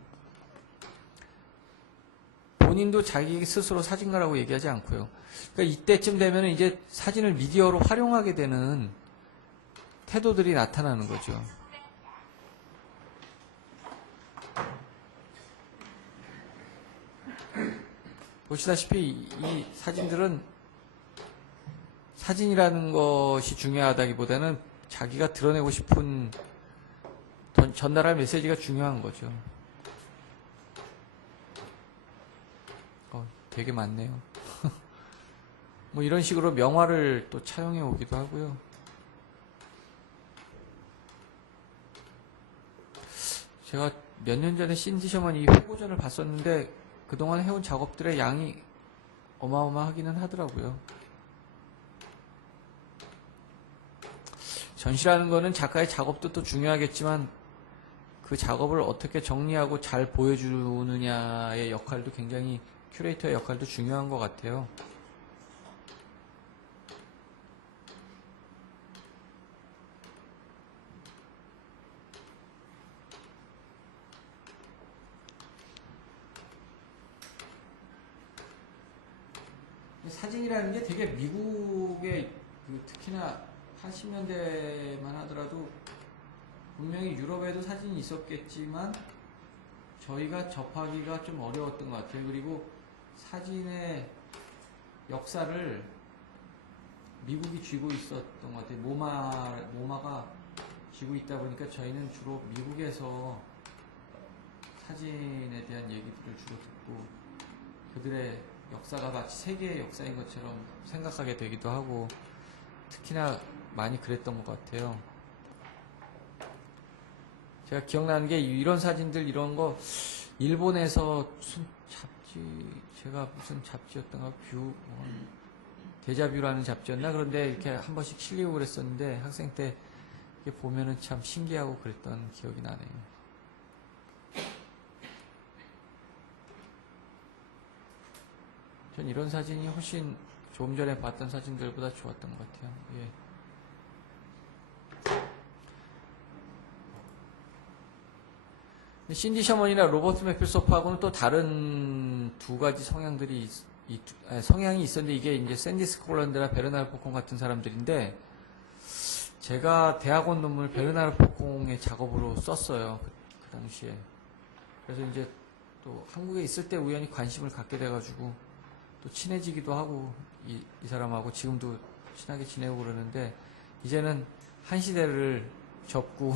본인도 자기 스스로 사진가라고 얘기하지 않고요. 그러니까 이때쯤 되면 이제 사진을 미디어로 활용하게 되는 태도들이 나타나는 거죠. 보시다시피 이 사진들은 사진이라는 것이 중요하다기보다는 자기가 드러내고 싶은 전달할 메시지가 중요한 거죠. 되게 많네요. 뭐 이런 식으로 명화를 또 차용해 오기도 하고요. 제가 몇 년 전에 신지 셔먼 이 회고전을 봤었는데 그동안 해온 작업들의 양이 어마어마하기는 하더라고요. 전시라는 거는 작가의 작업도 또 중요하겠지만 그 작업을 어떻게 정리하고 잘 보여주느냐의 역할도 굉장히 큐레이터의 역할도 중요한 것 같아요. 사진이라는 게 되게 미국의 특히나 80년대만 하더라도 분명히 유럽에도 사진이 있었겠지만 저희가 접하기가 좀 어려웠던 것 같아요. 그리고 사진의 역사를 미국이 쥐고 있었던 것 같아요. 모마가 쥐고 있다 보니까 저희는 주로 미국에서 사진에 대한 얘기들을 주로 듣고 그들의 역사가 마치 세계의 역사인 것처럼 생각하게 되기도 하고 특히나 많이 그랬던 것 같아요. 제가 기억나는 게 이런 사진들 이런 거 일본에서 무슨 잡지 제가 무슨 잡지였던가 데자뷰라는 잡지였나 그런데 이렇게 한 번씩 실리고 그랬었는데 학생 때 이렇게 보면은 참 신기하고 그랬던 기억이 나네요. 전 이런 사진이 훨씬 조금 전에 봤던 사진들보다 좋았던 것 같아요. 예. 신디 셔먼이나 로버트 맥필소프하고는 또 다른 두 가지 성향이 있었는데 이게 이제 샌디 스콜란드나 베르나르 포콩 같은 사람들인데 제가 대학원 논문을 베르나르 포콩의 작업으로 썼어요. 그 당시에. 그래서 이제 또 한국에 있을 때 우연히 관심을 갖게 돼가지고 또 친해지기도 하고 이 사람하고 지금도 친하게 지내고 그러는데 이제는 한 시대를 접고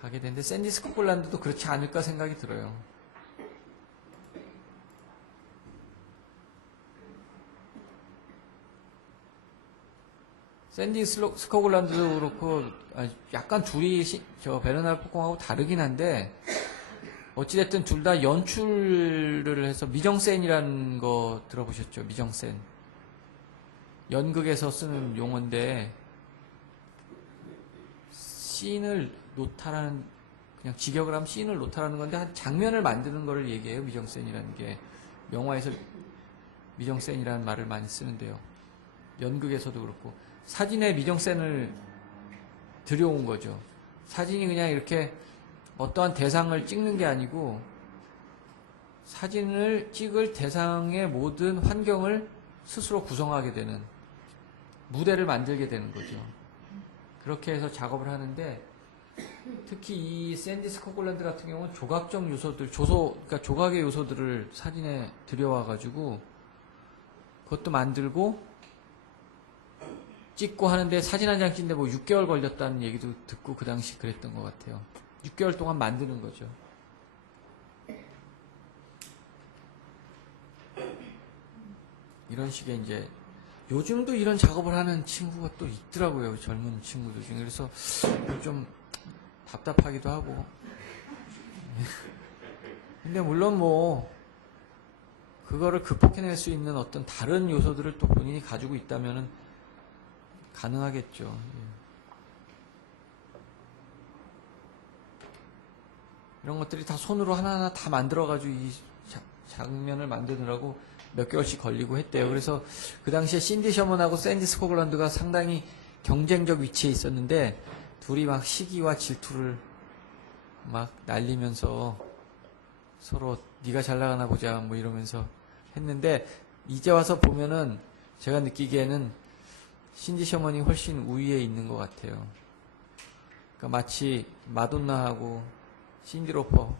가게 되는데 샌디 스코틀랜드도 그렇지 않을까 생각이 들어요. 샌디 스코틀랜드도 그렇고 약간 둘이 베르나르 포콩하고 다르긴 한데 어찌됐든 둘 다 연출을 해서 미정센이라는 거 들어보셨죠? 미정센. 연극에서 쓰는 용어인데 씬을 놓다라는 그냥 직역을 하면 씬을 놓다라는 건데 한 장면을 만드는 거를 얘기해요. 미정센이라는 게 영화에서 미정센이라는 말을 많이 쓰는데요. 연극에서도 그렇고 사진에 미정센을 들여온 거죠. 사진이 그냥 이렇게 어떠한 대상을 찍는 게 아니고 사진을 찍을 대상의 모든 환경을 스스로 구성하게 되는 무대를 만들게 되는 거죠. 그렇게 해서 작업을 하는데 특히 이 샌디 스코틀랜드 같은 경우는 조각적 요소들, 그러니까 조각의 요소들을 사진에 들여와가지고 그것도 만들고 찍고 하는데 사진 한 장 찍는데 뭐 6개월 걸렸다는 얘기도 듣고 그 당시 그랬던 것 같아요. 6개월 동안 만드는 거죠. 이런 식의 이제 요즘도 이런 작업을 하는 친구가 또 있더라고요. 젊은 친구들 중에. 그래서 좀 답답하기도 하고. 근데 물론 뭐 그거를 극복해낼 수 있는 어떤 다른 요소들을 또 본인이 가지고 있다면은 가능하겠죠. 예. 이런 것들이 다 손으로 하나하나 다 만들어가지고 이 장면을 만드느라고 몇 개월씩 걸리고 했대요. 그래서 그 당시에 신디 셔먼하고 샌디 스코틀랜드가 상당히 경쟁적 위치에 있었는데 둘이 막 시기와 질투를 막 날리면서 서로 네가 잘 나가나 보자 뭐 이러면서 했는데 이제 와서 보면은 제가 느끼기에는 신디 셔먼이 훨씬 우위에 있는 것 같아요. 그러니까 마치 마돈나하고 신디 로퍼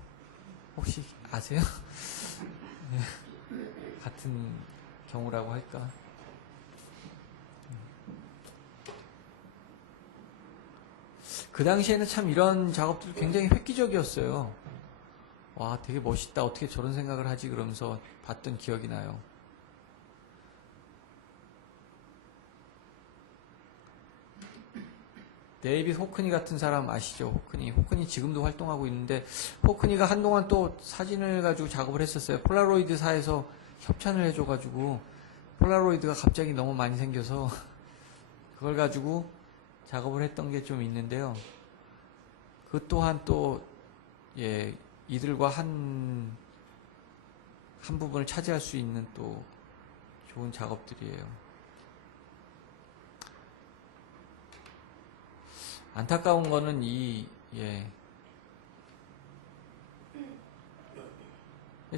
혹시 아세요? 네. 같은 경우라고 할까? 그 당시에는 참 이런 작업들이 굉장히 획기적이었어요. 와, 되게 멋있다. 어떻게 저런 생각을 하지? 그러면서 봤던 기억이 나요. 데이빗 호크니 같은 사람 아시죠? 호크니 지금도 활동하고 있는데 호크니가 한동안 또 사진을 가지고 작업을 했었어요. 폴라로이드사에서 협찬을 해줘가지고 폴라로이드가 갑자기 너무 많이 생겨서 그걸 가지고 작업을 했던 게 좀 있는데요. 그 또한 또 예, 이들과 한 부분을 차지할 수 있는 또 좋은 작업들이에요. 안타까운 거는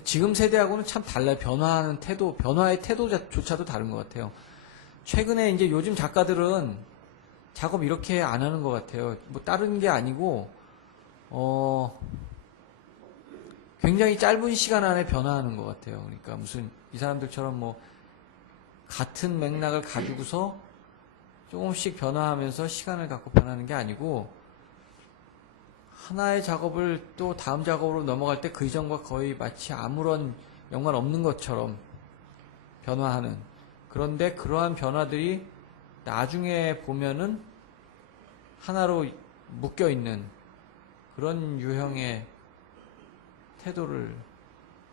지금 세대하고는 참 달라요. 변화의 태도조차도 다른 것 같아요. 최근에 이제 요즘 작가들은 작업 이렇게 안 하는 것 같아요. 뭐 다른 게 아니고, 굉장히 짧은 시간 안에 변화하는 것 같아요. 그러니까 무슨 이 사람들처럼 뭐 같은 맥락을 가지고서 조금씩 변화하면서 시간을 갖고 변하는 게 아니고 하나의 작업을 또 다음 작업으로 넘어갈 때 그 이전과 거의 마치 아무런 연관 없는 것처럼 변화하는, 그런데 그러한 변화들이 나중에 보면은 하나로 묶여 있는 그런 유형의 태도를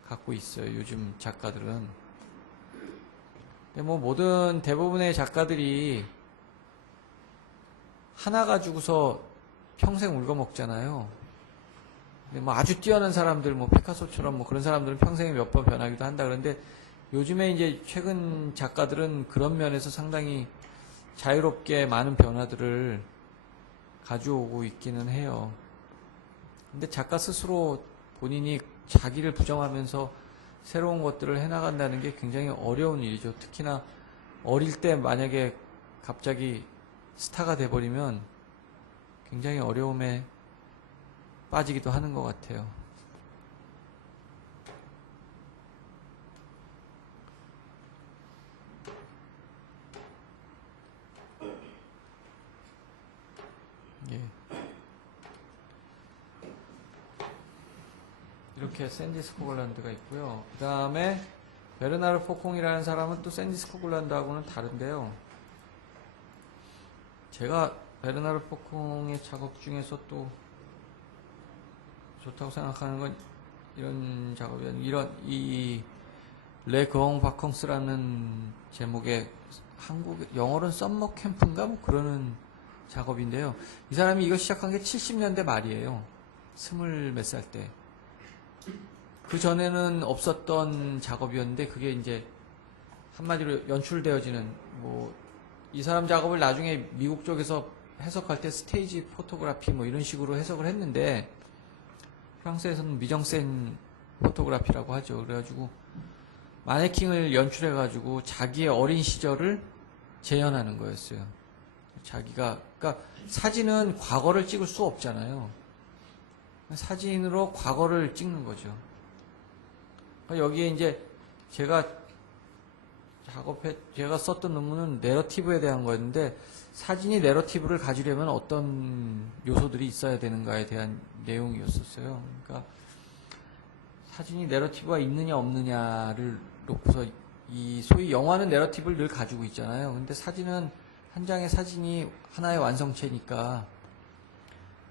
갖고 있어요, 요즘 작가들은. 근데 뭐 모든 대부분의 작가들이 하나 가지고서 평생 울거먹잖아요. 근데 뭐 아주 뛰어난 사람들, 뭐 피카소처럼 뭐 그런 사람들은 평생에 몇 번 변하기도 한다. 그런데 요즘에 이제 최근 작가들은 그런 면에서 상당히 자유롭게 많은 변화들을 가져오고 있기는 해요. 근데 작가 스스로 본인이 자기를 부정하면서 새로운 것들을 해나간다는 게 굉장히 어려운 일이죠. 특히나 어릴 때 만약에 갑자기 스타가 돼버리면 굉장히 어려움에 빠지기도 하는 것 같아요. 예. 이렇게 샌디 스코글란드가 있고요. 그 다음에 베르나르 포콩이라는 사람은 또 샌디 스코글란드하고는 다른데요. 제가 베르나르 포콩의 작업 중에서 또 좋다고 생각하는 건 이런 작업이야. 이 레그엉 바컹스라는 제목의 영어로는 썸머 캠프인가 뭐 그러는 작업인데요. 이 사람이 이거 시작한 게 70년대 말이에요. 20 몇 살 때. 그 전에는 없었던 작업이었는데 그게 이제 한마디로 연출되어지는, 뭐 이 사람 작업을 나중에 미국 쪽에서 해석할 때 스테이지 포토그래피 뭐 이런 식으로 해석을 했는데 프랑스에서는 미정센 포토그래피라고 하죠. 그래가지고 마네킹을 연출해가지고 자기의 어린 시절을 재현하는 거였어요. 자기가, 그러니까 사진은 과거를 찍을 수 없잖아요. 사진으로 과거를 찍는 거죠. 그러니까 여기에 이제 제가 썼던 논문은 내러티브에 대한 거였는데, 사진이 내러티브를 가지려면 어떤 요소들이 있어야 되는가에 대한 내용이었었어요. 그러니까 사진이 내러티브가 있느냐 없느냐를 놓고서, 이 소위 영화는 내러티브를 늘 가지고 있잖아요. 근데 사진은 한 장의 사진이 하나의 완성체니까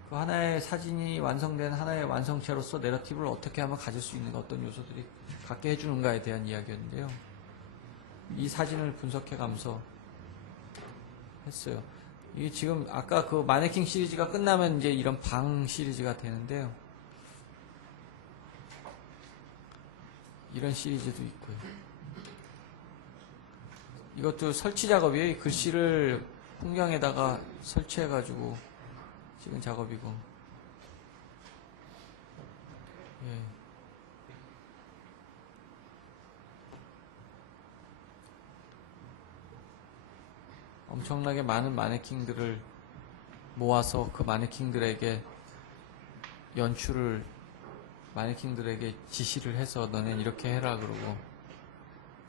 그 하나의 사진이 완성된 하나의 완성체로서 내러티브를 어떻게 하면 가질 수 있는 어떤 요소들이 갖게 해주는가에 대한 이야기였는데요. 이 사진을 분석해가면서 했어요. 이게 지금 아까 그 마네킹 시리즈가 끝나면 이제 이런 방 시리즈가 되는데요. 이런 시리즈도 있고요. 이것도 설치 작업이에요. 글씨를 풍경에다가 설치해가지고 찍은 작업이고. 예. 엄청나게 많은 마네킹들을 모아서 그 마네킹들에게 연출을, 마네킹들에게 지시를 해서 너넨 이렇게 해라 그러고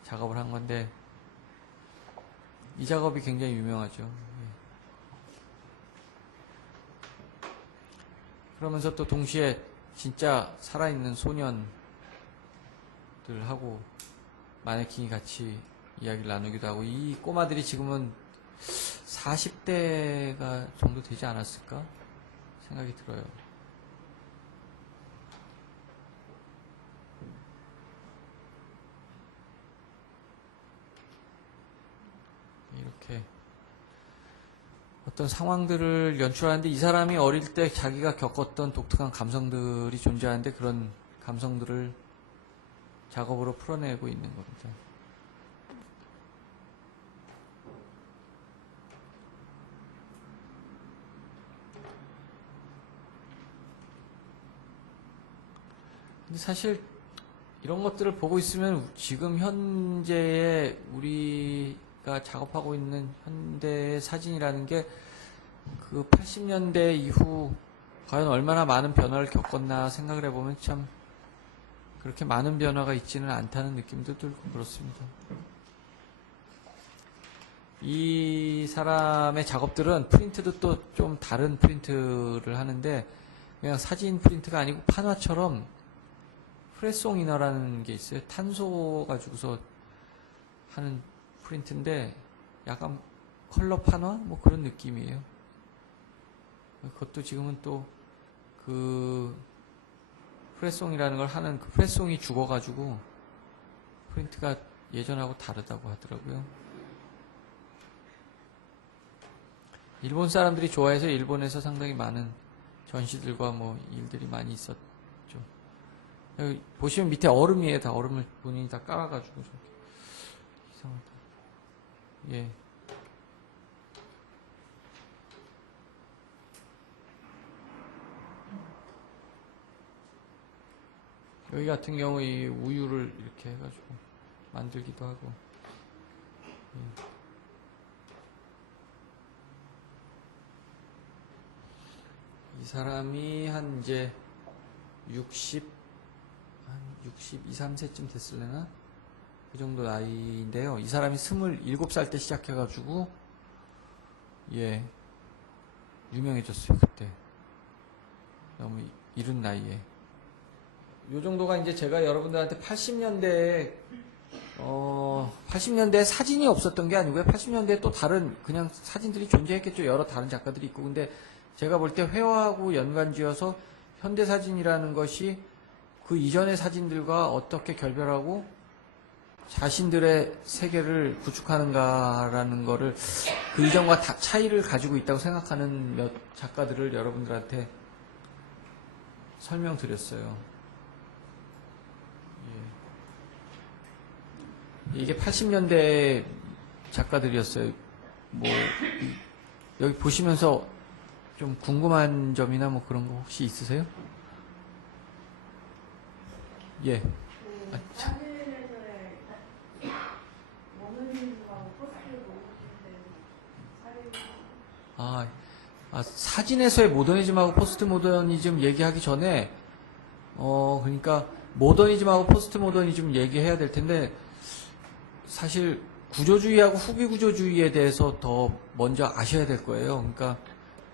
작업을 한 건데, 이 작업이 굉장히 유명하죠. 예. 그러면서 또 동시에 진짜 살아있는 소년들하고 마네킹이 같이 이야기를 나누기도 하고, 이 꼬마들이 지금은 40대가 정도 되지 않았을까 생각이 들어요. 이렇게 어떤 상황들을 연출하는데, 이 사람이 어릴 때 자기가 겪었던 독특한 감성들이 존재하는데 그런 감성들을 작업으로 풀어내고 있는 겁니다. 근데 사실 이런 것들을 보고 있으면 지금 현재의 우리가 작업하고 있는 현대의 사진이라는 게 그 80년대 이후 과연 얼마나 많은 변화를 겪었나 생각을 해보면 참 그렇게 많은 변화가 있지는 않다는 느낌도 들고 그렇습니다. 이 사람의 작업들은 프린트도 또 좀 다른 프린트를 하는데 그냥 사진 프린트가 아니고 판화처럼 프레송 이너라는 게 있어요. 탄소 가지고서 하는 프린트인데 약간 컬러 판화? 뭐 그런 느낌이에요. 그것도 지금은 또 그 프레송이라는 걸 하는 그 프레송이 죽어가지고 프린트가 예전하고 다르다고 하더라고요. 일본 사람들이 좋아해서 일본에서 상당히 많은 전시들과 뭐 일들이 많이 있었죠. 여기 보시면 밑에 얼음이에요. 다 얼음을 본인이 다 깔아가지고 저렇게 이상하다. 예. 여기 같은 경우 이 우유를 이렇게 해가지고 만들기도 하고. 예. 이 사람이 한 이제 62, 3세쯤 됐을래나? 그 정도 나이인데요. 이 사람이 27살 때 시작해가지고, 예, 유명해졌어요, 그때. 너무 이른 나이에. 요 정도가 이제 제가 여러분들한테 80년대에 사진이 없었던 게 아니고요. 80년대에 또 다른, 그냥 사진들이 존재했겠죠. 여러 다른 작가들이 있고. 근데 제가 볼 때 회화하고 연관지어서 현대사진이라는 것이 그 이전의 사진들과 어떻게 결별하고 자신들의 세계를 구축하는가라는 거를 그 이전과 차이를 가지고 있다고 생각하는 몇 작가들을 여러분들한테 설명드렸어요. 예. 이게 80년대 작가들이었어요. 뭐 여기 보시면서 좀 궁금한 점이나 뭐 그런 거 혹시 있으세요? 예. 사진에서의 모더니즘하고 포스트 모더니즘 얘기하기 전에 그러니까 모더니즘하고 포스트 모더니즘 얘기해야 될 텐데 사실 구조주의하고 후기 구조주의에 대해서 더 먼저 아셔야 될 거예요. 그러니까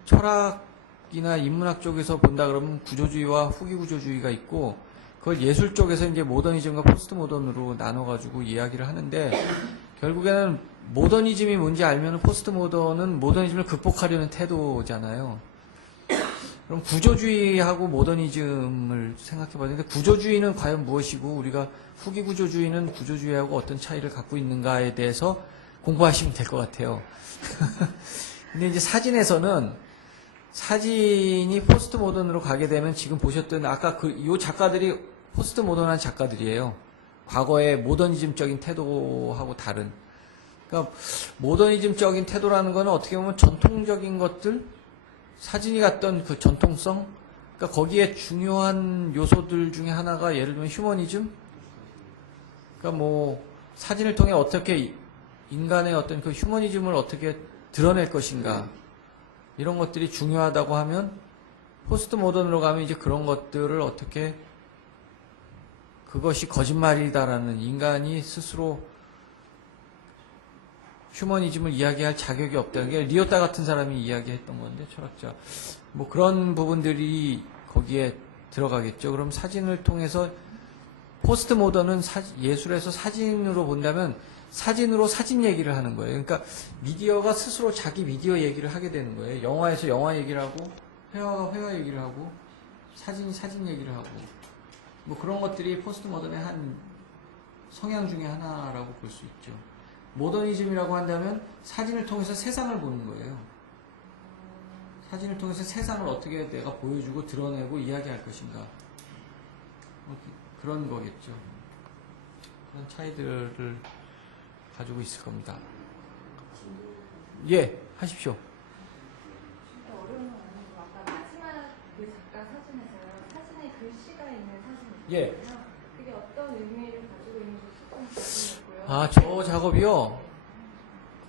철학이나 인문학 쪽에서 본다 그러면 구조주의와 후기 구조주의가 있고 그걸 예술 쪽에서 이제 모더니즘과 포스트 모던으로 나눠가지고 이야기를 하는데 결국에는 모더니즘이 뭔지 알면 포스트 모던은 모더니즘을 극복하려는 태도잖아요. 그럼 구조주의하고 모더니즘을 생각해 봐야 되는데 구조주의는 과연 무엇이고 우리가 후기 구조주의는 구조주의하고 어떤 차이를 갖고 있는가에 대해서 공부하시면 될 것 같아요. 근데 이제 사진에서는 사진이 포스트 모던으로 가게 되면 지금 보셨던 아까 요 작가들이 포스트 모던한 작가들이에요. 과거의 모더니즘적인 태도하고 다른. 그러니까 모더니즘적인 태도라는 거는 어떻게 보면 전통적인 것들, 사진이 갖던 그 전통성, 그러니까 거기에 중요한 요소들 중에 하나가 예를 들면 휴머니즘, 그러니까 뭐 사진을 통해 어떻게 인간의 어떤 그 휴머니즘을 어떻게 드러낼 것인가 이런 것들이 중요하다고 하면 포스트 모던으로 가면 이제 그런 것들을 어떻게 그것이 거짓말이다라는 인간이 스스로 휴머니즘을 이야기할 자격이 없다는 게 리오타 같은 사람이 이야기했던 건데 철학자 뭐 그런 부분들이 거기에 들어가겠죠. 그럼 사진을 통해서 포스트 모던은 예술에서 사진으로 본다면 사진으로 사진 얘기를 하는 거예요. 그러니까 미디어가 스스로 자기 미디어 얘기를 하게 되는 거예요. 영화에서 영화 얘기를 하고 회화가 회화 얘기를 하고 사진이 사진 얘기를 하고 뭐 그런 것들이 포스트 모던의 한 성향 중에 하나라고 볼 수 있죠. 모더니즘이라고 한다면 사진을 통해서 세상을 보는 거예요. 사진을 통해서 세상을 어떻게 내가 보여주고 드러내고 이야기할 것인가. 그런 거겠죠. 그런 차이들을 가지고 있을 겁니다. 예, 하십시오. 어려운 건 아니고 아까 마지막 그 작가 사진에서요. 사진에 글씨가 있는 사진이 예. 있잖아요. 그게 어떤 의미를 가지고 있는지 조금 궁금했고요. 저 작업이요.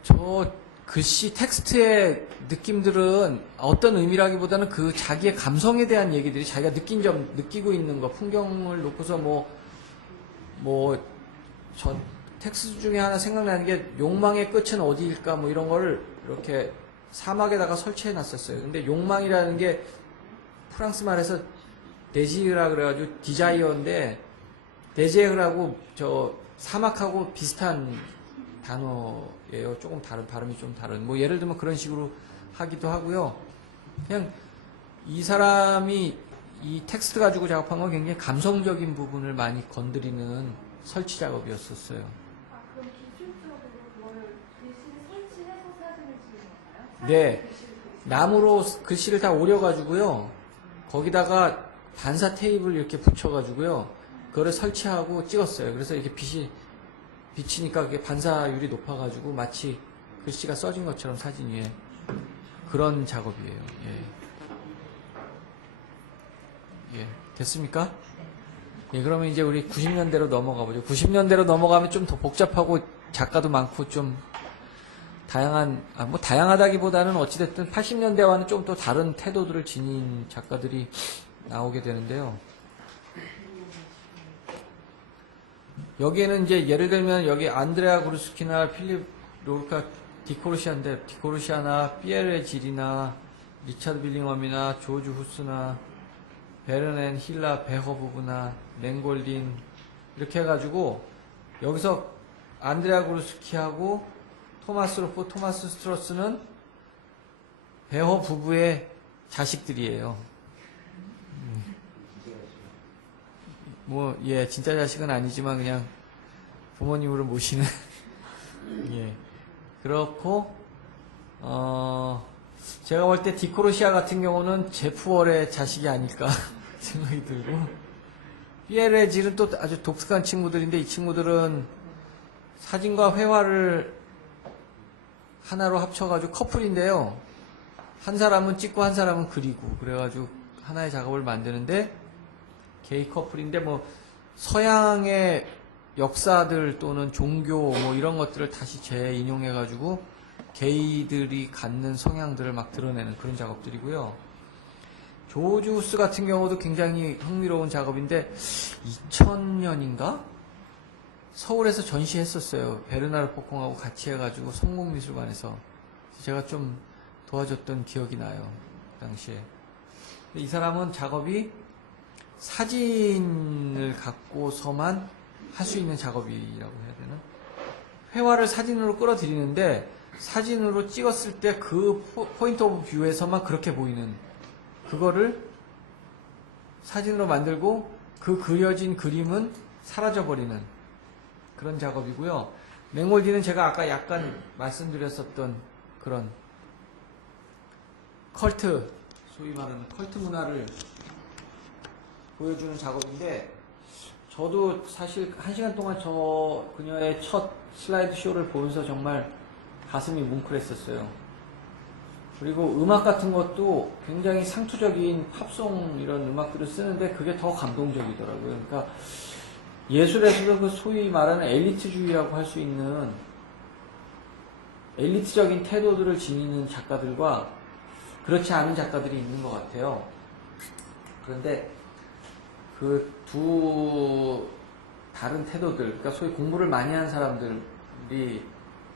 저 글씨 텍스트의 느낌들은 어떤 의미라기보다는 그 자기의 감성에 대한 얘기들이 자기가 느낀 점, 느끼고 있는 거, 풍경을 놓고서 뭐 뭐 전 텍스트 중에 하나 생각나는 게 욕망의 끝은 어디일까 뭐 이런 거를 이렇게 사막에다가 설치해 놨었어요. 근데 욕망이라는 게 프랑스 말에서 데지르라 그래가지고 디자이어인데 데제르하고 저 사막하고 비슷한 단어예요. 조금 다른 발음이 좀 다른. 뭐 예를 들면 그런 식으로 하기도 하고요. 그냥 이 사람이 이 텍스트 가지고 작업한 건 굉장히 감성적인 부분을 많이 건드리는 설치 작업이었었어요. 아, 그럼 기술적으로 그걸 글씨를 설치해서 사진을 찍은 건가요? 네. 글씨를 그리신 나무로 글씨를 다 오려가지고요. 거기다가 반사 테이프를 이렇게 붙여가지고요. 그거를 설치하고 찍었어요. 그래서 이렇게 빛이 비치니까 그게 반사율이 높아가지고 마치 글씨가 써진 것처럼 사진 위에 그런 작업이에요. 예, 됐습니까? 예, 그러면 이제 우리 90년대로 넘어가 보죠. 90년대로 넘어가면 좀 더 복잡하고 작가도 많고 좀 다양한, 뭐 다양하다기보다는 어찌됐든 80년대와는 좀 또 다른 태도들을 지닌 작가들이 나오게 되는데요. 여기에는 이제 예를 들면 여기 안드레아 그루스키나 필립 로르카 디코르시아인데 디코르시아나 피에르 질이나 리차드 빌링엄이나 조지 후스나 베르넨 힐라 베허 부부나 맹골딘 이렇게 해가지고 여기서 안드레아 그루스키하고 토마스 로프, 토마스 스트로스는 베허 부부의 자식들이에요. 뭐, 예, 진짜 자식은 아니지만 그냥 부모님으로 모시는, 예. 그렇고, 제가 볼 때 디코르시아 같은 경우는 제프월의 자식이 아닐까 생각이 들고, 피에르 질은 또 아주 독특한 친구들인데 이 친구들은 사진과 회화를 하나로 합쳐가지고 커플인데요. 한 사람은 찍고 한 사람은 그리고 그래가지고 하나의 작업을 만드는데 게이 커플인데 뭐 서양의 역사들 또는 종교 뭐 이런 것들을 다시 재인용해가지고 게이들이 갖는 성향들을 막 드러내는 그런 작업들이고요. 조지 후스 같은 경우도 굉장히 흥미로운 작업인데 2000년인가? 서울에서 전시했었어요. 베르나르 포콩하고 같이 해가지고 성공미술관에서 제가 좀 도와줬던 기억이 나요. 그 당시에. 이 사람은 작업이 사진을 갖고서만 할 수 있는 작업이라고 해야 되나? 회화를 사진으로 끌어들이는데 사진으로 찍었을 때 그 포인트 오브 뷰에서만 그렇게 보이는 그거를 사진으로 만들고 그 그려진 그림은 사라져버리는 그런 작업이고요. 맹골디는 제가 아까 약간 말씀드렸었던 그런 컬트, 소위 말하는 컬트 문화를 보여주는 작업인데 저도 사실 1시간 동안 그녀의 첫 슬라이드 쇼를 보면서 정말 가슴이 뭉클했었어요. 그리고 음악 같은 것도 굉장히 상투적인 팝송 이런 음악들을 쓰는데 그게 더 감동적이더라고요. 그러니까 예술에서도 그 소위 말하는 엘리트주의라고 할 수 있는 엘리트적인 태도들을 지니는 작가들과 그렇지 않은 작가들이 있는 것 같아요. 그런데 그 두 다른 태도들, 그러니까 소위 공부를 많이 한 사람들이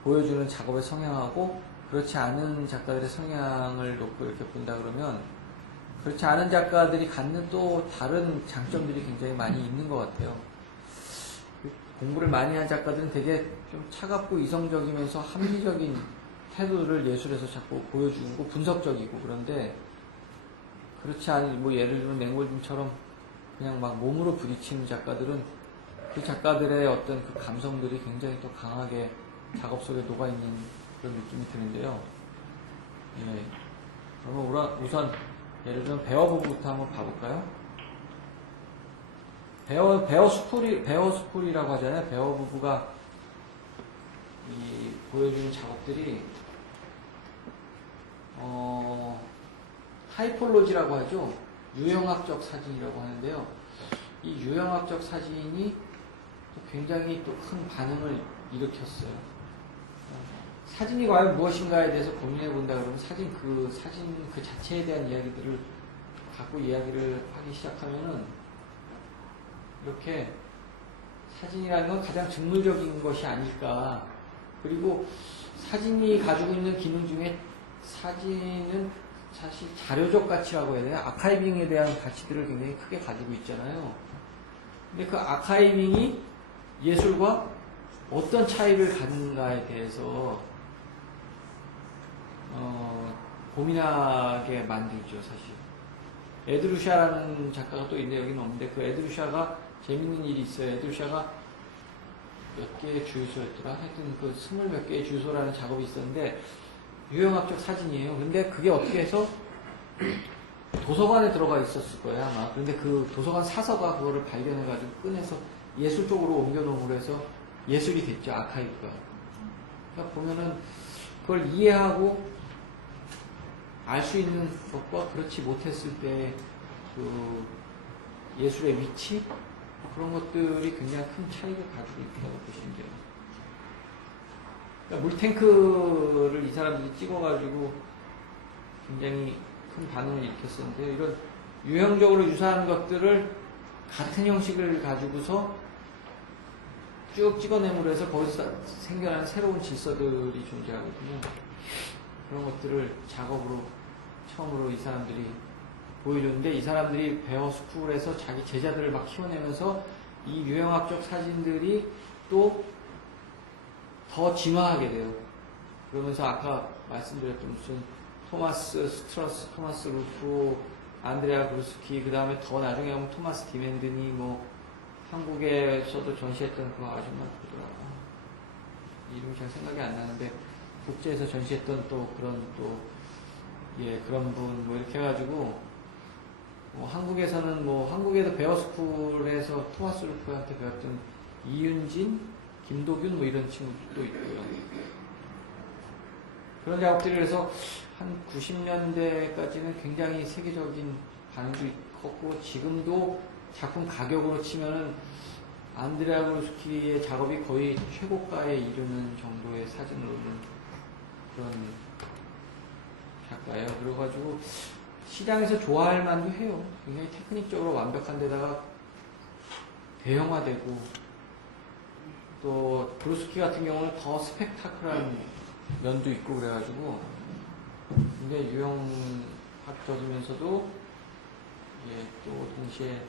보여주는 작업의 성향하고 그렇지 않은 작가들의 성향을 놓고 이렇게 본다 그러면 그렇지 않은 작가들이 갖는 또 다른 장점들이 굉장히 많이 있는 것 같아요. 공부를 많이 한 작가들은 되게 좀 차갑고 이성적이면서 합리적인 태도를 예술에서 자꾸 보여주고 분석적이고 그런데 그렇지 않은 뭐 예를 들면 맹골딘처럼 그냥 막 몸으로 부딪히는 작가들은 그 작가들의 어떤 그 감성들이 굉장히 또 강하게 작업 속에 녹아있는 그런 느낌이 드는데요. 예. 그러면 우선 예를 들면 베어부부부터 한번 봐볼까요? 베어스풀이라고 하잖아요. 베어부부가 보여주는 작업들이 타이폴로지라고 하죠. 유형학적 사진이라고 하는데요. 이 유형학적 사진이 또 굉장히 또 큰 반응을 일으켰어요. 사진이 과연 무엇인가에 대해서 고민해 본다 그러면 사진 그 자체에 대한 이야기들을 갖고 이야기를 하기 시작하면은 이렇게 사진이라는 건 가장 직물적인 것이 아닐까. 그리고 사진이 가지고 있는 기능 중에 사진은 사실 자료적 가치라고 해야 되나? 아카이빙에 대한 가치들을 굉장히 크게 가지고 있잖아요. 근데 그 아카이빙이 예술과 어떤 차이를 갖는가에 대해서 고민하게 만들죠, 사실. 에드루샤라는 작가가 또 있는데 여기는 없는데 그 에드루샤가 재밌는 일이 있어요. 에드루샤가 몇 개의 주유소였더라? 하여튼 그 20몇 개의 주유소라는 작업이 있었는데 유형학적 사진이에요. 근데 그게 어떻게 해서 도서관에 들어가 있었을 거예요, 아마. 근데 그 도서관 사서가 그거를 발견해가지고 꺼내서 예술 쪽으로 옮겨놓음으로 해서 예술이 됐죠, 아카이브가. 그러니까 보면은 그걸 이해하고 알 수 있는 것과 그렇지 못했을 때 그 예술의 위치? 그런 것들이 굉장히 큰 차이를 가지고 있다고 보시면 돼요. 그러니까 물탱크를 이 사람들이 찍어가지고 굉장히 큰 반응을 일으켰었는데 이런 유형적으로 유사한 것들을 같은 형식을 가지고서 쭉 찍어내므로 해서 거기서 생겨나는 새로운 질서들이 존재하거든요. 그런 것들을 작업으로 처음으로 이 사람들이 보여줬는데 이 사람들이 베어 스쿨에서 자기 제자들을 막 키워내면서 이 유형학적 사진들이 또 더 진화하게 돼요. 그러면서 아까 말씀드렸던 무슨 토마스 스트러스, 토마스 루프, 안드레아 그루스키, 그 다음에 더 나중에 가면 토마스 디맨드니 뭐 한국에서도 전시했던 그 아줌마 누구더라? 이름이 잘 생각이 안 나는데 국제에서 전시했던 또 그런 또 예 그런 분 뭐 이렇게 해가지고 뭐 한국에서는 뭐 한국에도 베어스쿨에서 토마스 루프한테 배웠던 이윤진, 김도균 뭐 이런 친구도 있고요. 그런 작업들이 그래서 한 90년대까지는 굉장히 세계적인 반응도 컸고 지금도 작품 가격으로 치면은 안드레아 그루스키의 작업이 거의 최고가에 이르는 정도의 사진을 올린 그런 작가예요. 그래가지고 시장에서 좋아할 만도 해요. 굉장히 테크닉적으로 완벽한 데다가 대형화되고 또 그루스키 같은 경우는 더 스펙타클한 면도 있고 그래가지고 굉장히 유형학적이면서도 예, 또 동시에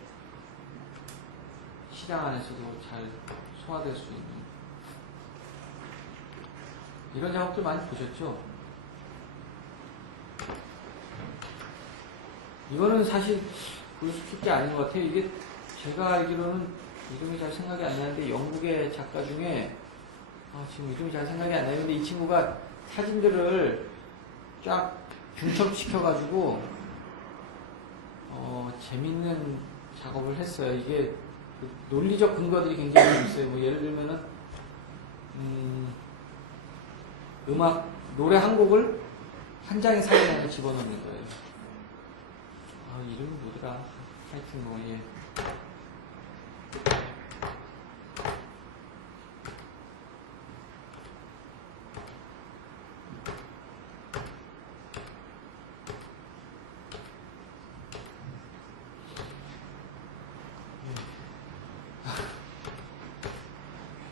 시장 안에서도 잘 소화될 수 있는 이런 작업들 많이 보셨죠? 이거는 사실 그루스키 게 아닌 것 같아요. 이게 제가 알기로는 이름이 잘 생각이 안 나는데 영국의 작가 중에 지금 이름이 잘 생각이 안 나는데 이 친구가 사진들을 쫙 중첩시켜가지고 재밌는 작업을 했어요. 이게 논리적 근거들이 굉장히 있어요. 뭐 예를 들면은 노래 한 곡을 한 장의 사진 안에 집어넣는 거예요. 이름이 뭐더라? 하여튼 뭐 예.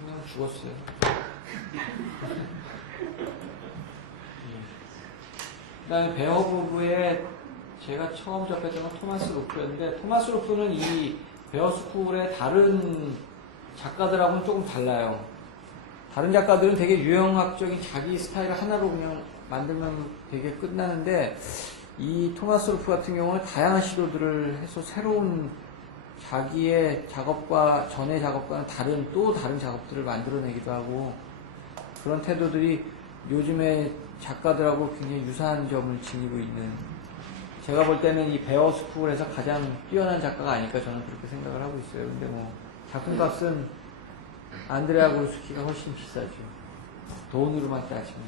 그냥 죽었어요. 그 다음에 베어 부부의 제가 처음 접했던 건 토마스 루프였는데 토마스 루프는 이 베어스쿨의 다른 작가들하고는 조금 달라요. 다른 작가들은 되게 유형학적인 자기 스타일을 하나로 그냥 만들면 되게 끝나는데 이 토마스 루프 같은 경우는 다양한 시도들을 해서 새로운 자기의 작업과 전의 작업과는 또 다른 작업들을 만들어내기도 하고 그런 태도들이 요즘의 작가들하고 굉장히 유사한 점을 지니고 있는 제가 볼 때는 이 베어스쿨에서 가장 뛰어난 작가가 아닐까 저는 그렇게 생각을 하고 있어요. 근데 뭐 작품값은 안드레아 그루스키가 훨씬 비싸죠. 돈으로만 따지면.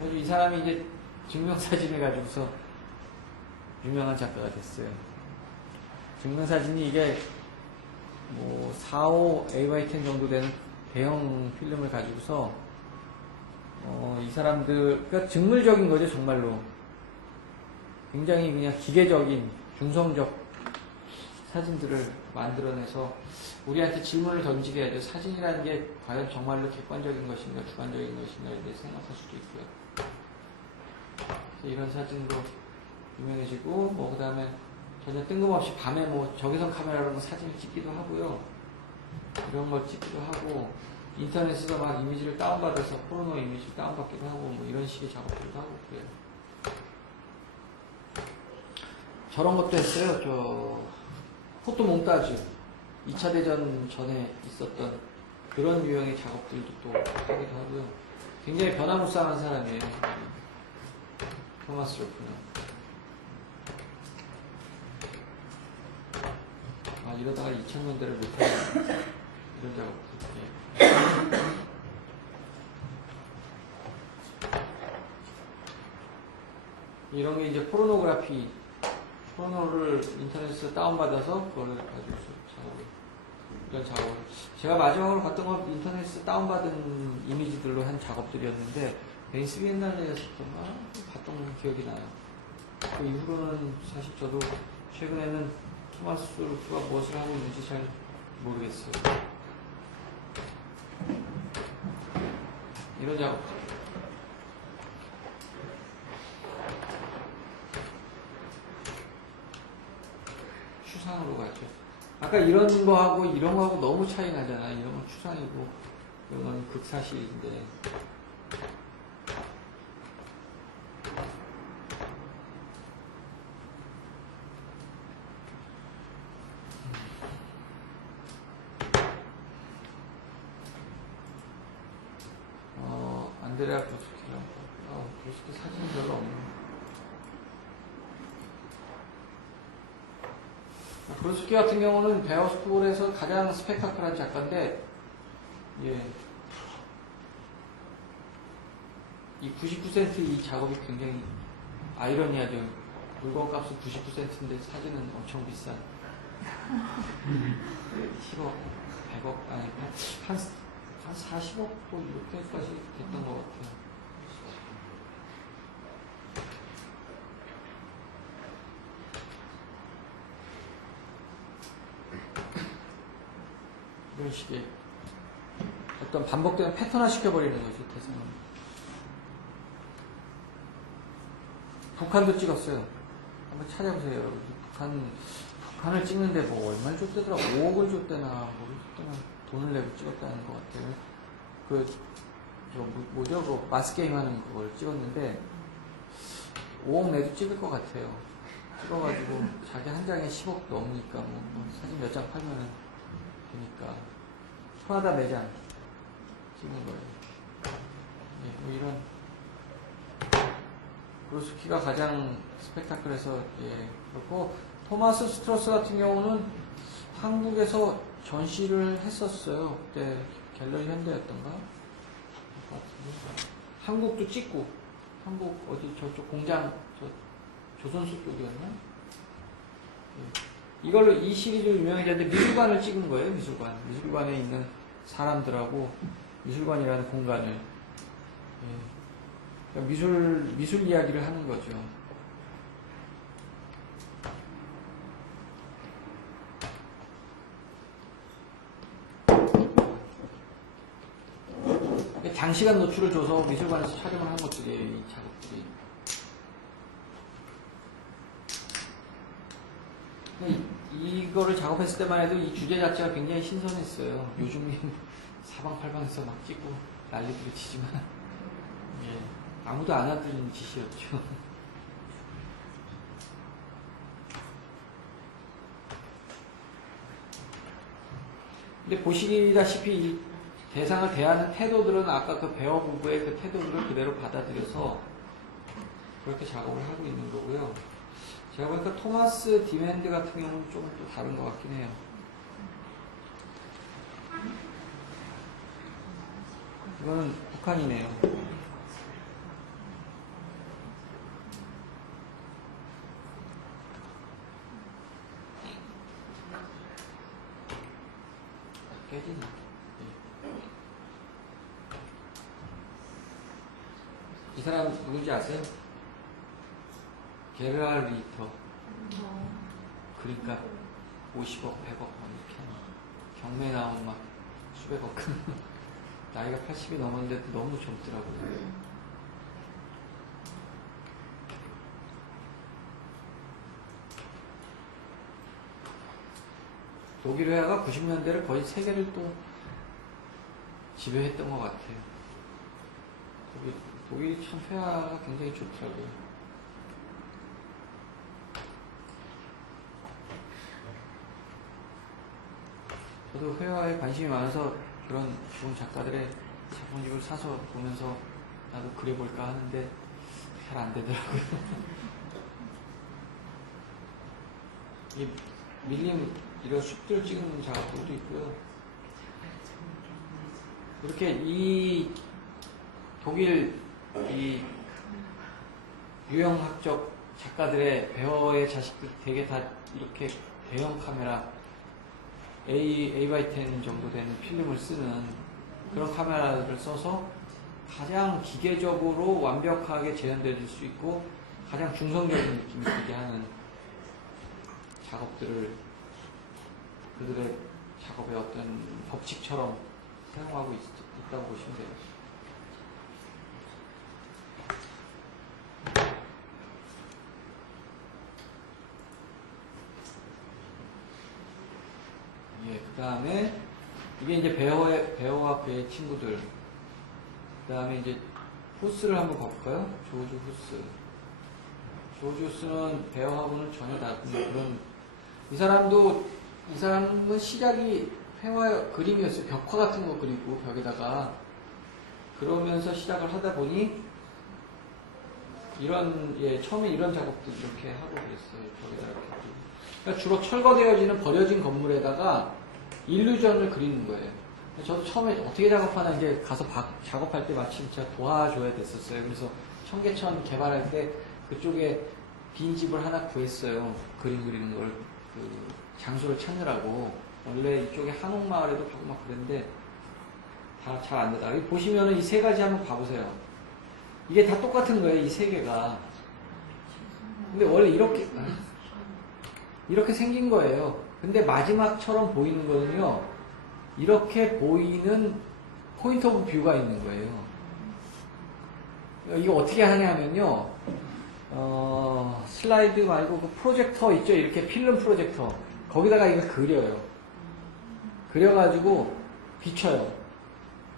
그래서 이 사람이 이제 증명사진을 가지고서 유명한 작가가 됐어요. 증명사진이 이게 뭐 4.5 AY10 정도 되는 대형 필름을 가지고서 이 사람들 그러니까 직물적인 거죠 정말로. 굉장히 그냥 기계적인 중성적 사진들을 만들어내서 우리한테 질문을 던지게 해야죠. 사진이라는 게 과연 정말로 객관적인 것인가 주관적인 것인가에 대해 생각할 수도 있고요. 이런 사진으로 유명해지고 뭐 그 다음에 전혀 뜬금없이 밤에 뭐 적외선 카메라로 뭐 사진을 찍기도 하고요. 이런 걸 찍기도 하고 인터넷에서 막 이미지를 다운받아서 포르노 이미지를 다운받기도 하고 뭐 이런 식의 작업들도 하고 그래요. 저런 것도 했어요. 저 포토 몽타주 2차 대전 전에 있었던 그런 유형의 작업들도 또 하기도 하고요. 굉장히 변화무쌍한 사람이에요. 토마스 로프는. 아, 이러다가 2000년대를 못하겠네. 이런 작업들. 이런 게 이제 포르노그래피, 포르노를 인터넷에서 다운받아서 그거를 가지고 이런 작업을. 제가 마지막으로 봤던 건 인터넷에서 다운받은 이미지들로 한 작업들이었는데, 베니스 비엔날레였었던가? 봤던 기억이 나요. 그 이후로는 사실 저도 최근에는 토마스 루프가 무엇을 하고 있는지 잘 모르겠어요. 이런 작업들. 추상으로 가죠. 아까 이런 거하고 이런 거하고 너무 차이 나잖아. 이런 건 추상이고, 이런 건 극사실인데. 안드레아 브로스키랑, 브로스키 사진이 별로 없네. 브로스키 같은 경우는 베어스쿨에서 가장 스펙타클한 작가인데, 예. 이 99센트 이 작업이 굉장히 아이러니하죠. 물건 값은 99센트인데 사진은 엄청 비싼. 10억, 100억, 아니, 한 40억 뭐 이렇게까지 됐던 것 같아요. 이런 식의 어떤 반복되는 패턴화 시켜버리는 거죠, 대상을. 북한도 찍었어요. 한번 찾아보세요, 여러분. 북한을 찍는데 뭐 얼마를 줬대더라? 5억을 줬대나, 뭐를 줬대나. 돈을 내고 찍었다는 것 같아요. 뭐죠? 그 마스게임 하는 그걸 찍었는데, 5억 내도 찍을 것 같아요. 찍어가지고, 자기 한 장에 10억 넘으니까, 뭐 사진 몇 장 팔면은 되니까. 프라다 매장 찍는 거예요. 네, 뭐 이런. 브로스키가 가장 스펙타클해서, 예, 그렇고, 토마스 스트로스 같은 경우는 한국에서 전시를 했었어요. 그때 갤러리 현대였던가? 한국도 찍고, 한국 어디 저쪽 공장, 조선소 쪽이었나? 예. 이걸로 이 시리즈로 유명해졌는데 미술관을 찍은 거예요, 미술관. 미술관에 있는 사람들하고 미술관이라는 공간을. 예. 그러니까 미술 이야기를 하는 거죠. 장시간 노출을 줘서 미술관에서 촬영을 한 것들이에요, 이 작업들이. 이거를 작업했을 때만 해도 이 주제 자체가 굉장히 신선했어요. 요즘은 사방팔방에서 막 찍고 난리도 치지만, 예, 아무도 안 하던 짓이었죠. 근데 보시다시피 이 대상을 대하는 태도들은 아까 그 배워 부부의 그 태도들을 그대로 받아들여서 그렇게 작업을 하고 있는 거고요. 제가 보니까 토마스 디맨드 같은 경우는 조금 또 다른 것 같긴 해요. 이거는 북한이네요. 깨지네. 이 사람 누군지 아세요? 게르알 리터. 그러니까 50억, 100억 이렇게 경매 나온 막 수백억 나이가 80이 넘었는데도 너무 젊더라고요. 독일 회화가 90년대를 거의 세계를 또 지배했던 것 같아요. 독일이 참 회화가 굉장히 좋더라고요. 저도 회화에 관심이 많아서 그런 좋은 작가들의 작품집을 사서 보면서 나도 그려볼까 하는데 잘 안 되더라고요. 이 밀림 이런 숲들 찍는 작업들도 있고요. 이렇게 이 독일 이 유형학적 작가들의 배어의 자식들 되게 다 이렇게 대형 카메라 A/10 정도 되는 필름을 쓰는 그런 카메라를 써서 가장 기계적으로 완벽하게 재현될 수 있고 가장 중성적인 느낌이 들게 하는 작업들을 그들의 작업의 어떤 법칙처럼 사용하고 있다고 보시면 돼요. 예, 그 다음에 이게 이제 베어와 그의 친구들. 그 다음에 이제 후스를 한번 볼까요? 조지 후스. 조지 후스는 베어하고는 전혀 다른 그런 이 사람은 시작이 회화 그림이었어요. 벽화 같은 거 그리고 벽에다가 그러면서 시작을 하다 보니 처음에 이런 작업도 이렇게 하고 그랬어요. 벽에다가 이렇게. 그러니까 주로 철거되어지는 버려진 건물에다가 일루전을 그리는 거예요. 저도 처음에 어떻게 작업하나 이제 가서 작업할 때 마침 제가 도와줘야 됐었어요. 그래서 청계천 개발할 때 그쪽에 빈집을 하나 구했어요. 그림 그리는 걸 그 장소를 찾느라고. 원래 이쪽에 한옥마을에도 가고 막 그랬는데 다 잘 안 되다. 여기 보시면은 이 세 가지 한번 봐보세요. 이게 다 똑같은 거예요. 이 세 개가. 근데 원래 이렇게 생긴 거예요. 근데 마지막처럼 보이는 거는요. 이렇게 보이는 포인트 오브 뷰가 있는 거예요. 이거 어떻게 하냐면요. 슬라이드 말고 그 프로젝터 있죠? 이렇게 필름 프로젝터. 거기다가 이걸 그려요. 그려가지고 비춰요.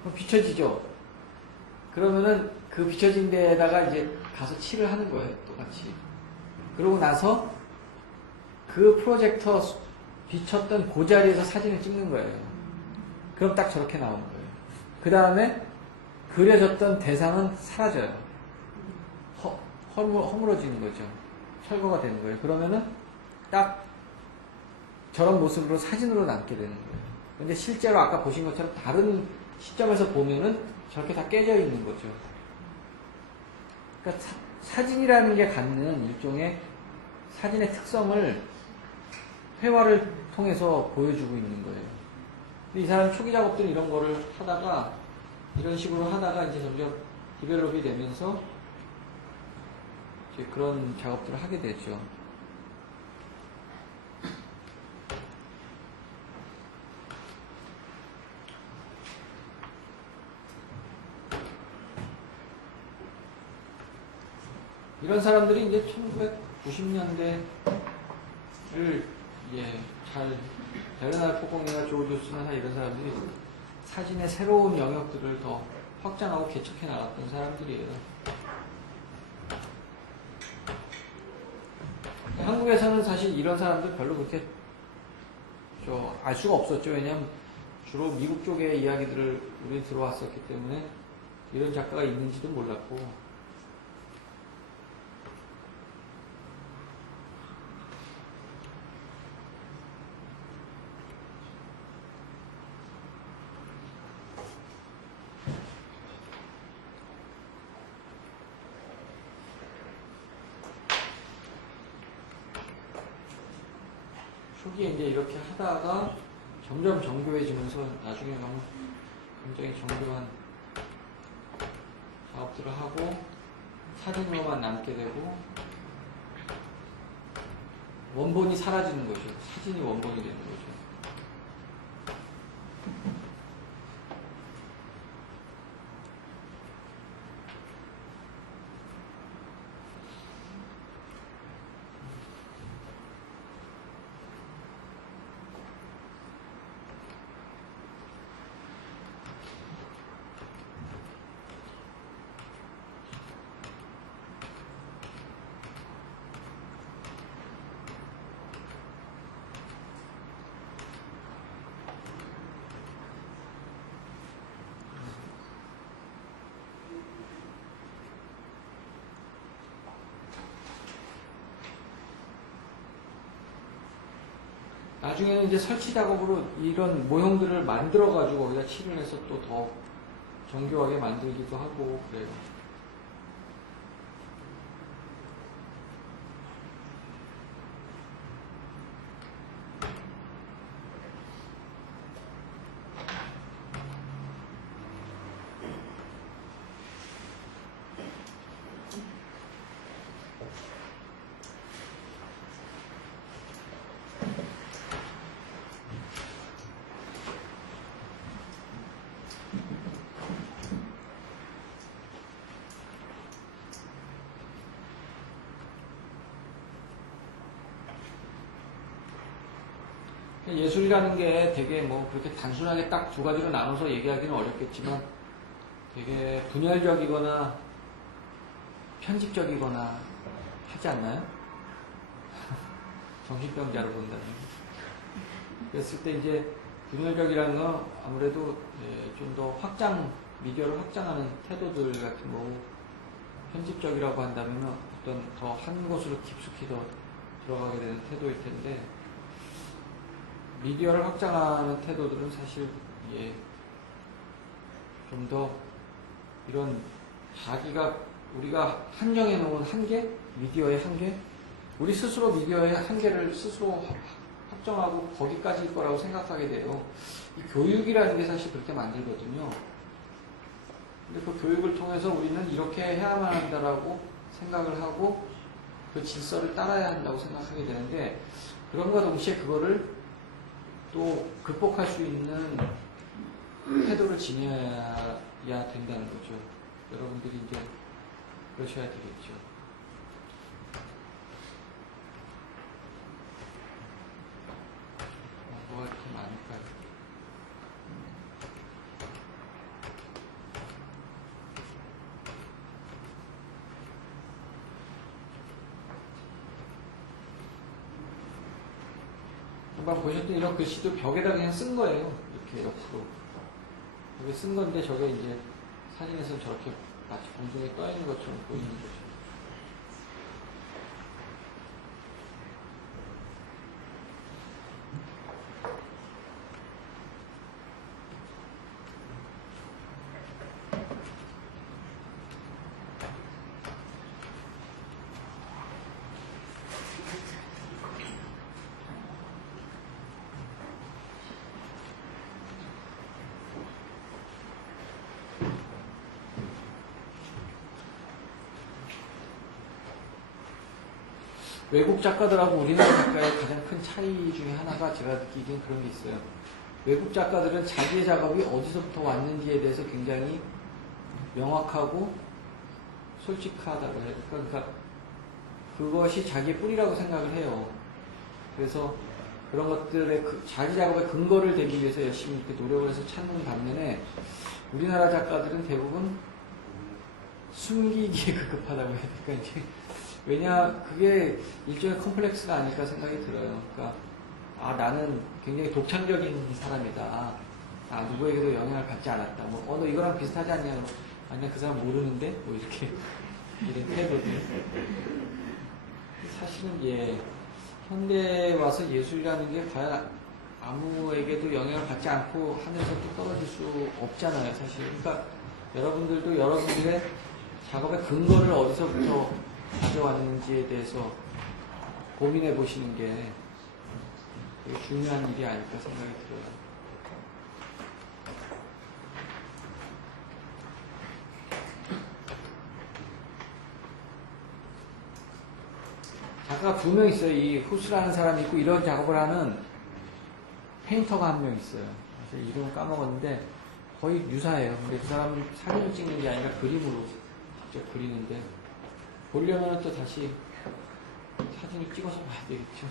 그럼 비춰지죠? 그러면은 그 비춰진 데에다가 이제 가서 칠을 하는 거예요. 똑같이. 그러고 나서 그 프로젝터 비쳤던 그 자리에서 사진을 찍는 거예요. 그럼 딱 저렇게 나오는 거예요. 그 다음에 그려졌던 대상은 사라져요. 허물어지는 거죠. 철거가 되는 거예요. 그러면은 딱 저런 모습으로 사진으로 남게 되는 거예요. 근데 실제로 아까 보신 것처럼 다른 시점에서 보면은 저렇게 다 깨져 있는 거죠. 그러니까 사진이라는 게 갖는 일종의 사진의 특성을 회화를 통해서 보여주고 있는 거예요. 이 사람 초기 작업들은 이런 거를 하다가 이런 식으로 하다가 이제 점점 디벨롭이 되면서 이제 그런 작업들을 하게 되죠. 이런 사람들이 이제 1990년대를 베르나르 포공이나 조지 후스나 이런 사람들이 사진의 새로운 영역들을 더 확장하고 개척해 나갔던 사람들이에요. 한국에서는 사실 이런 사람들 별로 그렇게 알 수가 없었죠. 왜냐하면 주로 미국 쪽의 이야기들을 우리는 들어왔었기 때문에 이런 작가가 있는지도 몰랐고. 초기에 이제 이렇게 하다가 점점 정교해지면서 나중에 가면 굉장히 정교한 작업들을 하고 사진으로만 남게 되고 원본이 사라지는 거죠. 사진이 원본이 되는 거죠. 나중에는 이제 설치 작업으로 이런 모형들을 만들어가지고 거기다 칠을 해서 또 더 정교하게 만들기도 하고 그래요. 예술이라는 게 되게 뭐 그렇게 단순하게 딱 두 가지로 나눠서 얘기하기는 어렵겠지만 되게 분열적이거나 편집적이거나 하지 않나요? 정신병자로 본다면. 그랬을 때 이제 분열적이라는 건 아무래도 좀 더 미디어를 확장하는 태도들 같은 거고, 편집적이라고 한다면 어떤 더 한 곳으로 깊숙이 더 들어가게 되는 태도일 텐데, 미디어를 확장하는 태도들은 사실 좀 더 이런 우리가 한정해 놓은 한계, 미디어의 한계, 우리 스스로 미디어의 한계를 스스로 확정하고 거기까지일 거라고 생각하게 돼요. 이 교육이라는 게 사실 그렇게 만들거든요. 근데 그 교육을 통해서 우리는 이렇게 해야만 한다라고 생각을 하고 그 질서를 따라야 한다고 생각하게 되는데, 그럼과 동시에 그거를 또 극복할 수 있는 태도를 지녀야 된다는 거죠. 여러분들이 이제 그러셔야 되겠죠. 뭐가 이렇게 많을까요? 금방 보셨던 이런 글씨도 벽에다 그냥 쓴 거예요. 이렇게 옆으로. 여기 쓴 건데 저게 이제 사진에서는 저렇게 마치 공중에 떠 있는 것처럼 보이는 거죠. 외국 작가들하고 우리나라 작가의 가장 큰 차이 중에 하나가 제가 느끼기엔 그런 게 있어요. 외국 작가들은 자기의 작업이 어디서부터 왔는지에 대해서 굉장히 명확하고 솔직하다고 해요. 그러니까 그것이 자기의 뿌리라고 생각을 해요. 그래서 그런 것들의 자기 작업의 근거를 대기 위해서 열심히 이렇게 노력을 해서 찾는 반면에, 우리나라 작가들은 대부분 숨기기에 급급하다고 해야 될까, 이제. 왜냐, 그게 일종의 컴플렉스가 아닐까 생각이 들어요. 그러니까, 나는 굉장히 독창적인 사람이다. 누구에게도 영향을 받지 않았다. 너 이거랑 비슷하지 않냐? 아니야, 그 사람 모르는데? 뭐, 이렇게. 이런 태도들. 사실은, 현대에 와서 예술이라는 게 과연 아무에게도 영향을 받지 않고 하늘에서 뚝 떨어질 수 없잖아요, 사실. 그러니까, 여러분들도 여러분들의 작업의 근거를 어디서부터 가져왔는지에 대해서 고민해 보시는 게 되게 중요한 일이 아닐까 생각이 들어요. 작가가 2명 있어요. 이 후스라는 사람이 있고 이런 작업을 하는 페인터가 1명 있어요. 그래서 이름을 까먹었는데 거의 유사해요. 근데 그 사람은 사진을 찍는 게 아니라 그림으로 직접 그리는데 보려면 또 다시 사진을 찍어서 봐야 되겠죠.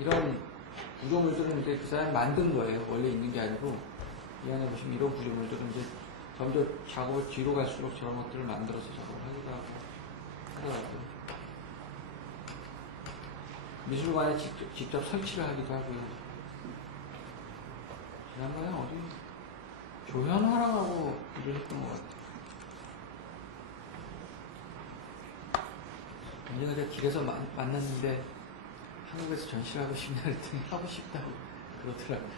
이런 구조물들은 이제 그 사람이 만든 거예요. 원래 있는 게 아니고, 이 안에 보시면 이런 구조물들은 이제 점점 작업을 뒤로 갈수록 저런 것들을 만들어서 작업을 하기도 하고 하더라고요. 미술관에 직접 설치를 하기도 하고요. 지난번에 어디 조현화랑하고 일을 했던 것 같아요. 언젠가 제가 길에서 만났는데 한국에서 전시를 하고 싶냐 그랬더니 하고 싶다고 그러더라고요.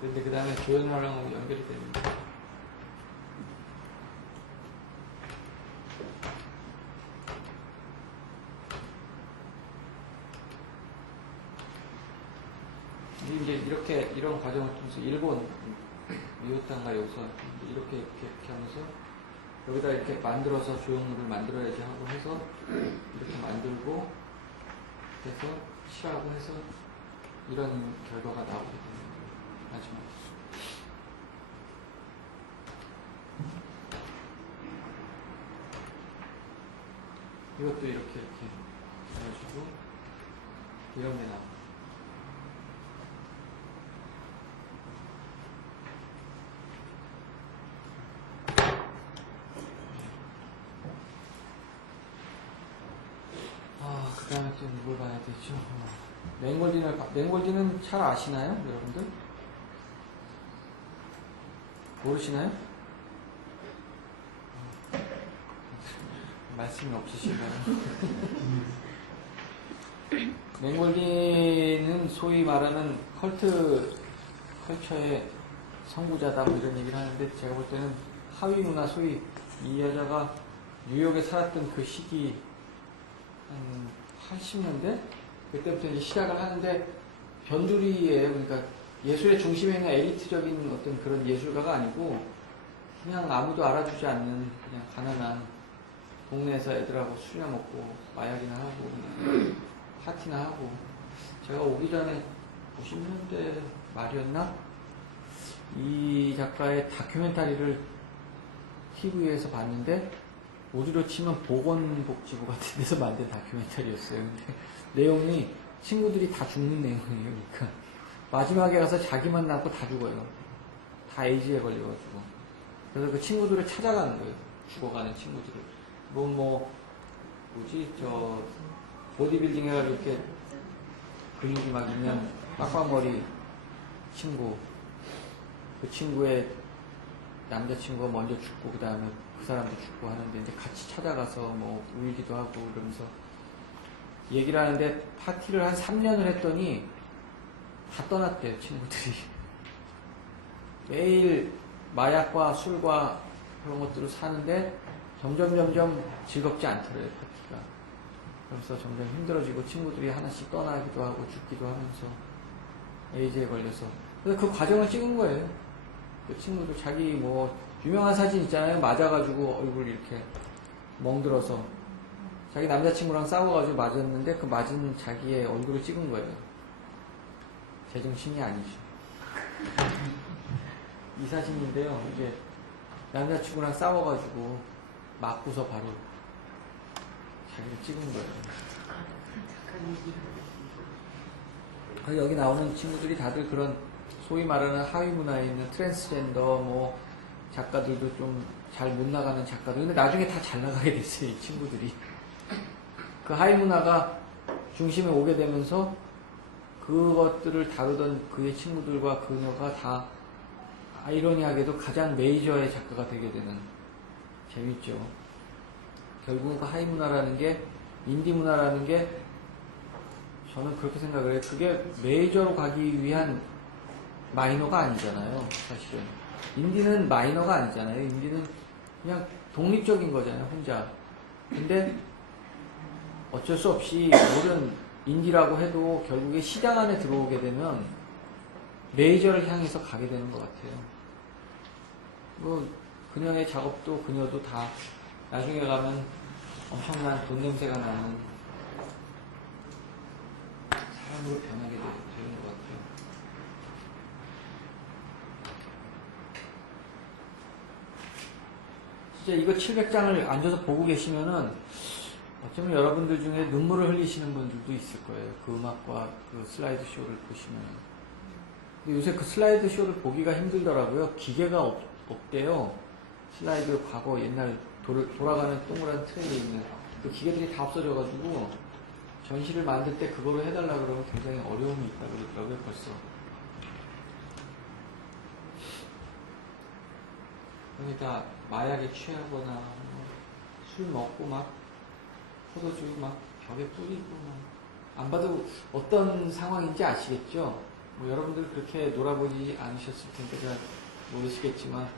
그런데 그 다음에 조현화랑 연결이 되는데 이제 이런 과정을 통해서 일본 미호탄가 여기서 이렇게 하면서 여기다 이렇게 만들어서 조형물을 만들어야지 하고 해서 이렇게 만들고 해서 칠하고 해서 이런 결과가 나오게 됩니다. 마지막에. 이것도 이렇게 해가지고 이런 게 나옵니다. 그 다음에 또 뭘 봐야 되죠? 맹골디는 잘 아시나요? 여러분들? 모르시나요? 말씀이 없으신가요? 맹골디는 소위 말하는 컬처의 선구자다 뭐 이런 얘기를 하는데 제가 볼 때는 하위 문화 소위 이 여자가 뉴욕에 살았던 그 시기 한 80년대? 그때부터 이제 시작을 하는데 변두리예요. 그러니까 예술의 중심에 있는 엘리트적인 어떤 그런 예술가가 아니고 그냥 아무도 알아주지 않는 그냥 가난한 동네에서 애들하고 술이나 먹고 마약이나 하고 파티나 하고 제가 오기 전에 50년대 말이었나? 이 작가의 다큐멘터리를 TV에서 봤는데 우리로 치면 보건복지부 같은 데서 만든 다큐멘터리였어요. 근데 내용이 친구들이 다 죽는 내용이에요. 그러니까 마지막에 가서 자기만 남고 다 죽어요. 다 에이즈에 걸려가지고. 그래서 그 친구들을 찾아가는 거예요. 죽어가는 친구들을. 보디빌딩 해가지고 이렇게 근육이 막 있는 빡빡머리 친구. 그 친구의 남자친구가 먼저 죽고 그 다음에 그 사람도 죽고 하는데 이제 같이 찾아가서 뭐 울기도 하고 그러면서 얘기를 하는데 파티를 한 3년을 했더니 다 떠났대요, 친구들이. 매일 마약과 술과 그런 것들을 사는데 점점 즐겁지 않더래요, 파티가. 그래서 점점 힘들어지고 친구들이 하나씩 떠나기도 하고 죽기도 하면서 에이즈에 걸려서. 그래서 그 과정을 찍은 거예요. 그 친구들 자기 뭐 유명한 사진 있잖아요. 맞아가지고 얼굴 이렇게 멍들어서 자기 남자친구랑 싸워가지고 맞았는데 그 맞은 자기의 얼굴을 찍은 거예요. 제정신이 아니죠. 이 사진인데요. 이게 남자친구랑 싸워가지고 맞고서 바로 자기를 찍은 거예요. 여기 나오는 친구들이 다들 그런 소위 말하는 하위 문화에 있는 트랜스젠더 뭐 작가들도 좀 잘 못 나가는 작가들. 근데 나중에 다 잘 나가게 됐어요, 이 친구들이. 그 하위 문화가 중심에 오게 되면서 그것들을 다루던 그의 친구들과 그녀가 다 아이러니하게도 가장 메이저의 작가가 되게 되는. 재밌죠. 결국은 그 하위 문화라는 게, 인디 문화라는 게, 저는 그렇게 생각을 해요. 그게 메이저로 가기 위한 마이너가 아니잖아요, 사실은. 인디는 마이너가 아니잖아요. 인디는 그냥 독립적인 거잖아요, 혼자. 근데 어쩔 수 없이 모든 인디라고 해도 결국에 시장 안에 들어오게 되면 메이저를 향해서 가게 되는 것 같아요. 뭐 그녀의 작업도 그녀도 다 나중에 가면 엄청난 돈 냄새가 나는 사람으로 변하게 되는 것 같아요. 진짜 이거 700장을 앉아서 보고 계시면은 어쩌면 여러분들 중에 눈물을 흘리시는 분들도 있을 거예요. 그 음악과 그 슬라이드 쇼를 보시면. 근데 요새 그 슬라이드 쇼를 보기가 힘들더라고요. 기계가 없대요. 슬라이드 과거 옛날 돌아가는 동그란 트레이에 있는 그 기계들이 다 없어져가지고 전시를 만들 때 그거로 해달라 그러면 굉장히 어려움이 있다고 그러더라고요, 벌써. 그러니까 마약에 취하거나 술 먹고 막 포도주 막 벽에 뿌리고 막 안 봐도 어떤 상황인지 아시겠죠? 뭐 여러분들 그렇게 놀아보지 않으셨을 텐데 잘 모르시겠지만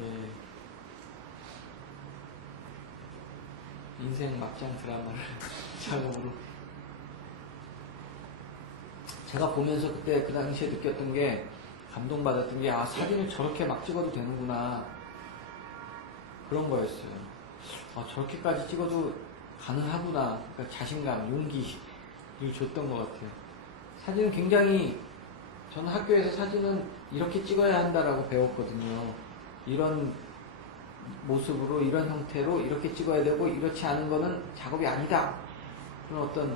예. 인생 막장 드라마를 작업으로 제가 보면서 그때 그 당시에 느꼈던 게 감동받았던 게 아 사진을 저렇게 막 찍어도 되는구나 그런 거였어요. 아 저렇게까지 찍어도 가능하구나. 그러니까 자신감, 용기를 줬던 것 같아요. 사진은 굉장히 저는 학교에서 사진은 이렇게 찍어야 한다라고 배웠거든요. 이런 모습으로 이런 형태로 이렇게 찍어야 되고 이렇지 않은 거는 작업이 아니다. 그런 어떤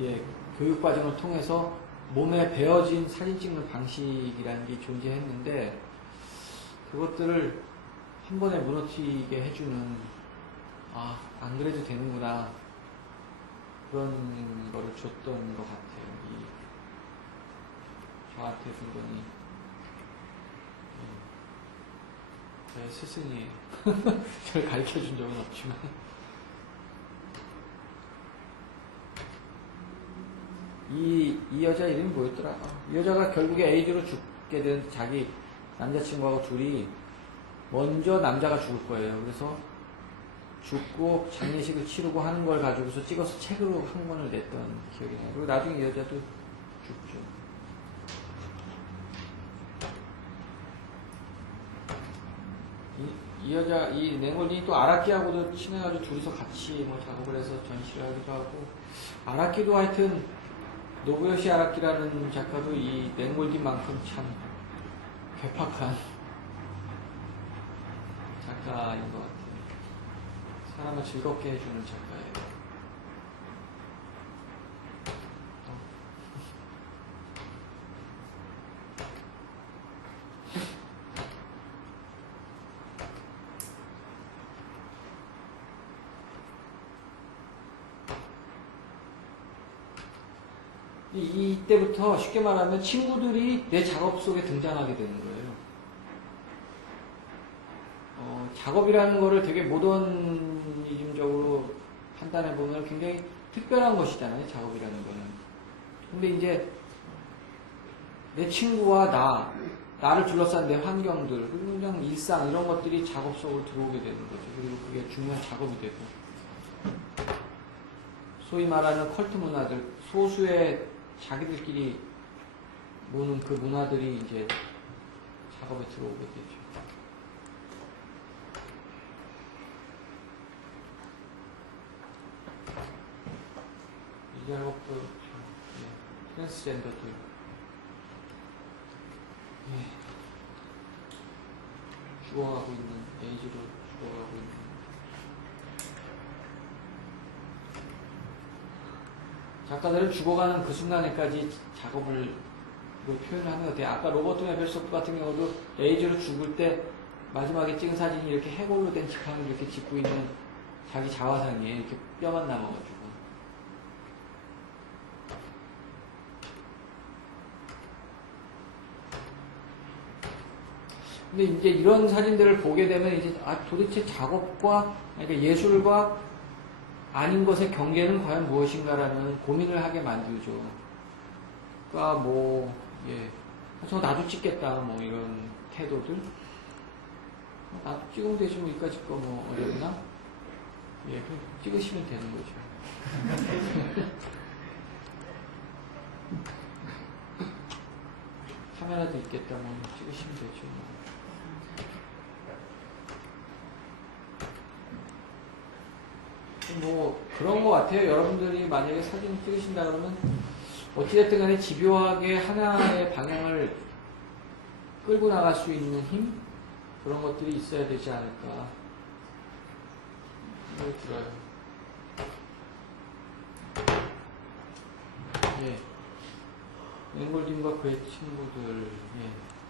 예, 교육 과정을 통해서 몸에 배어진 사진 찍는 방식이라는 게 존재했는데 그것들을 한 번에 무너뜨리게 해주는 아, 안 그래도 되는구나 그런 거를 줬던 것 같아요. 저한테 준 거니 저의 스승이에요. 저를 가르쳐준 적은 없지만 이 여자 이름이 뭐였더라? 이 여자가 결국에 에이즈로 죽게 된 자기 남자친구하고 둘이 먼저 남자가 죽을 거예요. 그래서 죽고 장례식을 치르고 하는 걸 가지고서 찍어서 책으로 한 권을 냈던 기억이 나요. 그리고 나중에 이 여자도 죽죠. 이 여자, 이 냉골린이 또 아라키하고도 친해가지고 둘이서 같이 뭐 작업을 해서 전시를 하기도 하고 아라키도 하여튼 노부요시 아라키라는 작가도 이 냉골린만큼 참 괴팍한 작가인 것 같아요. 사람을 즐겁게 해주는 작가예요. 이때부터 쉽게 말하면 친구들이 내 작업 속에 등장하게 되는 거예요. 작업이라는 거를 되게 모더니즘적으로 판단해보면 굉장히 특별한 것이잖아요, 작업이라는 거는. 근데 이제 내 친구와 나를 둘러싼 내 환경들, 그리고 그냥 일상 이런 것들이 작업 속으로 들어오게 되는 거죠. 그리고 그게 중요한 작업이 되고. 소위 말하는 컬트 문화들, 소수의 자기들끼리 모는 그 문화들이 이제 작업에 들어오게 되죠. 이 작업도 트랜스젠더들 죽어가고 있는 에이즈로 죽어가고 있는 작가들은 죽어가는 그 순간에까지 작업을 그걸 표현을 하는 것 같아요. 아까 로버트 메벨소프 같은 경우도 에이즈로 죽을 때 마지막에 찍은 사진이 이렇게 해골로 된 지팡이를 이렇게 짚고 있는 자기 자화상이에요. 이렇게 뼈만 남아가지고. 근데 이제 이런 사진들을 보게 되면 이제 도대체 작업과 그러니까 예술과 아닌 것의 경계는 과연 무엇인가라는 고민을 하게 만들죠. 그러니까 뭐 저 나도 찍겠다 뭐 이런 태도들. 나도 찍으면 되지 뭐 이까짓 거 뭐 어렵나? 그럼 찍으시면 되는 거죠. 카메라도 있겠다 뭐 찍으시면 되죠. 뭐 그런 것 같아요. 여러분들이 만약에 사진을 찍으신다 그러면 어찌됐든 간에 집요하게 하나의 방향을 끌고 나갈 수 있는 힘? 그런 것들이 있어야 되지 않을까 생각이 들어요. 랭골딩과 그의 친구들,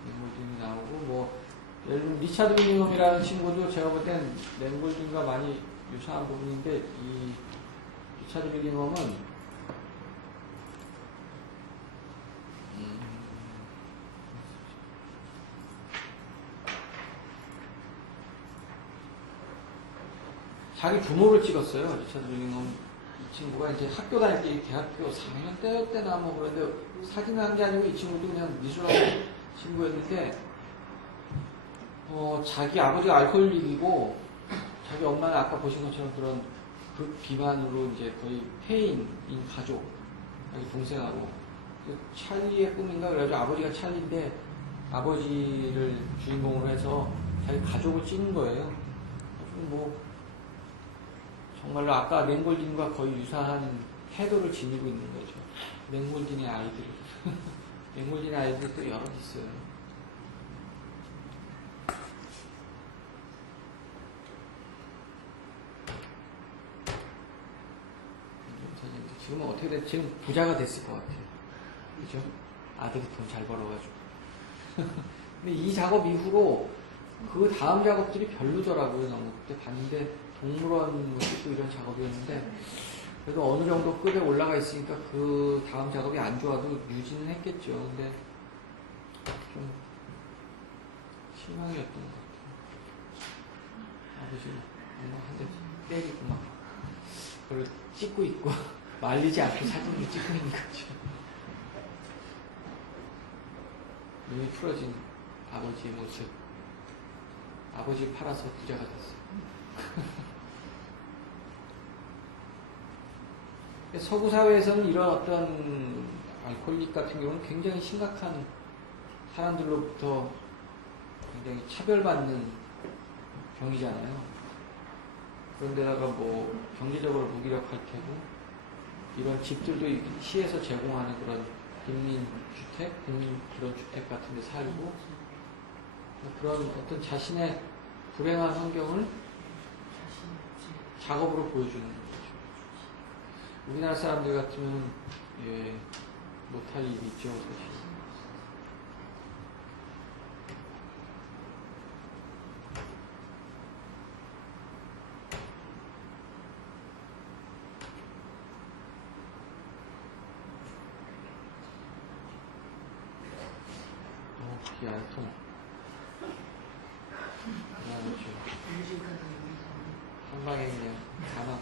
랭골딩이 나오고, 뭐, 예를 들면 리차드 윌리엄이라는 친구도 제가 볼 땐 랭골딩과 많이 유사한 부분인데, 이 리차드 윌리엄은 자기 부모를 찍었어요. 리차드 윌리엄 이 친구가 이제 학교 다닐 때 대학교 4학년 때였대나 뭐 그런데 사진을 한 게 아니고 이 친구도 그냥 미술하는 친구였는데 자기 아버지가 알코올릭이고 자기 엄마는 아까 보신 것처럼 그런 비만으로 이제 거의 폐인인 가족, 자기 동생하고 찰리의 꿈인가 그래가지고 아버지가 찰리인데 아버지를 주인공으로 해서 자기 가족을 찍은 거예요. 뭐 정말로 아까 랭골딩과 거의 유사한 태도를 지니고 있는 거죠. 랭골딩의 아이들. 랭골딩의 아이들이 또 여러 있어요. 지금은 어떻게 됐지? 지금 부자가 됐을 것 같아요. 그죠? 아들이 돈 잘 벌어가지고. 근데 이 작업 이후로 그 다음 작업들이 별로더라고요. 너무 그때 봤는데 동물원 모습도 이런 작업이었는데 그래도 어느 정도 급에 올라가 있으니까 그 다음 작업이 안 좋아도 유지는 했겠죠. 근데 좀 실망이었던 것 같아요. 아버지 엄마 한 대 때리고 막 그걸 찍고 있고 말리지 않고 사진을 찍고 있는 거죠. 눈이 풀어진 아버지의 모습. 아버지 팔아서 부자가 됐어요. 서구 사회에서는 이런 어떤 알코올릭 같은 경우는 굉장히 심각한 사람들로부터 굉장히 차별받는 병이잖아요. 그런데다가 뭐 경제적으로 무기력할 테고 이런 집들도 시에서 제공하는 그런 빈민주택, 빈민 그런 주택 같은 데 살고 그런 어떤 자신의 불행한 환경을 작업으로 보여주는 거죠. 우리나라 사람들 같으면 못할 일이 있죠. 사실. 비 안 통. 한 방에 그냥 가만.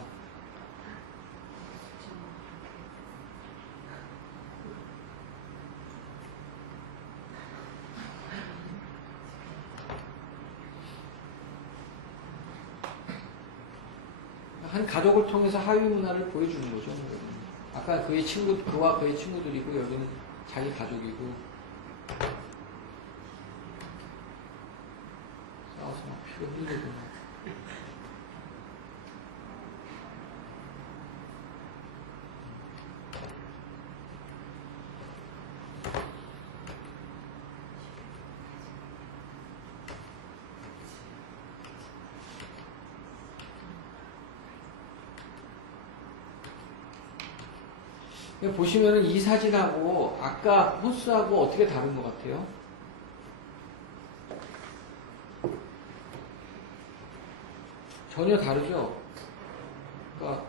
한 가족을 통해서 하위 문화를 보여주는 거죠. 아까 그와 그의 친구들이고 여기는 자기 가족이고 싸워서 막 피가 흘리고 막. 보시면은 이 사진하고 아까 호스하고 어떻게 다른 것 같아요? 전혀 다르죠? 그러니까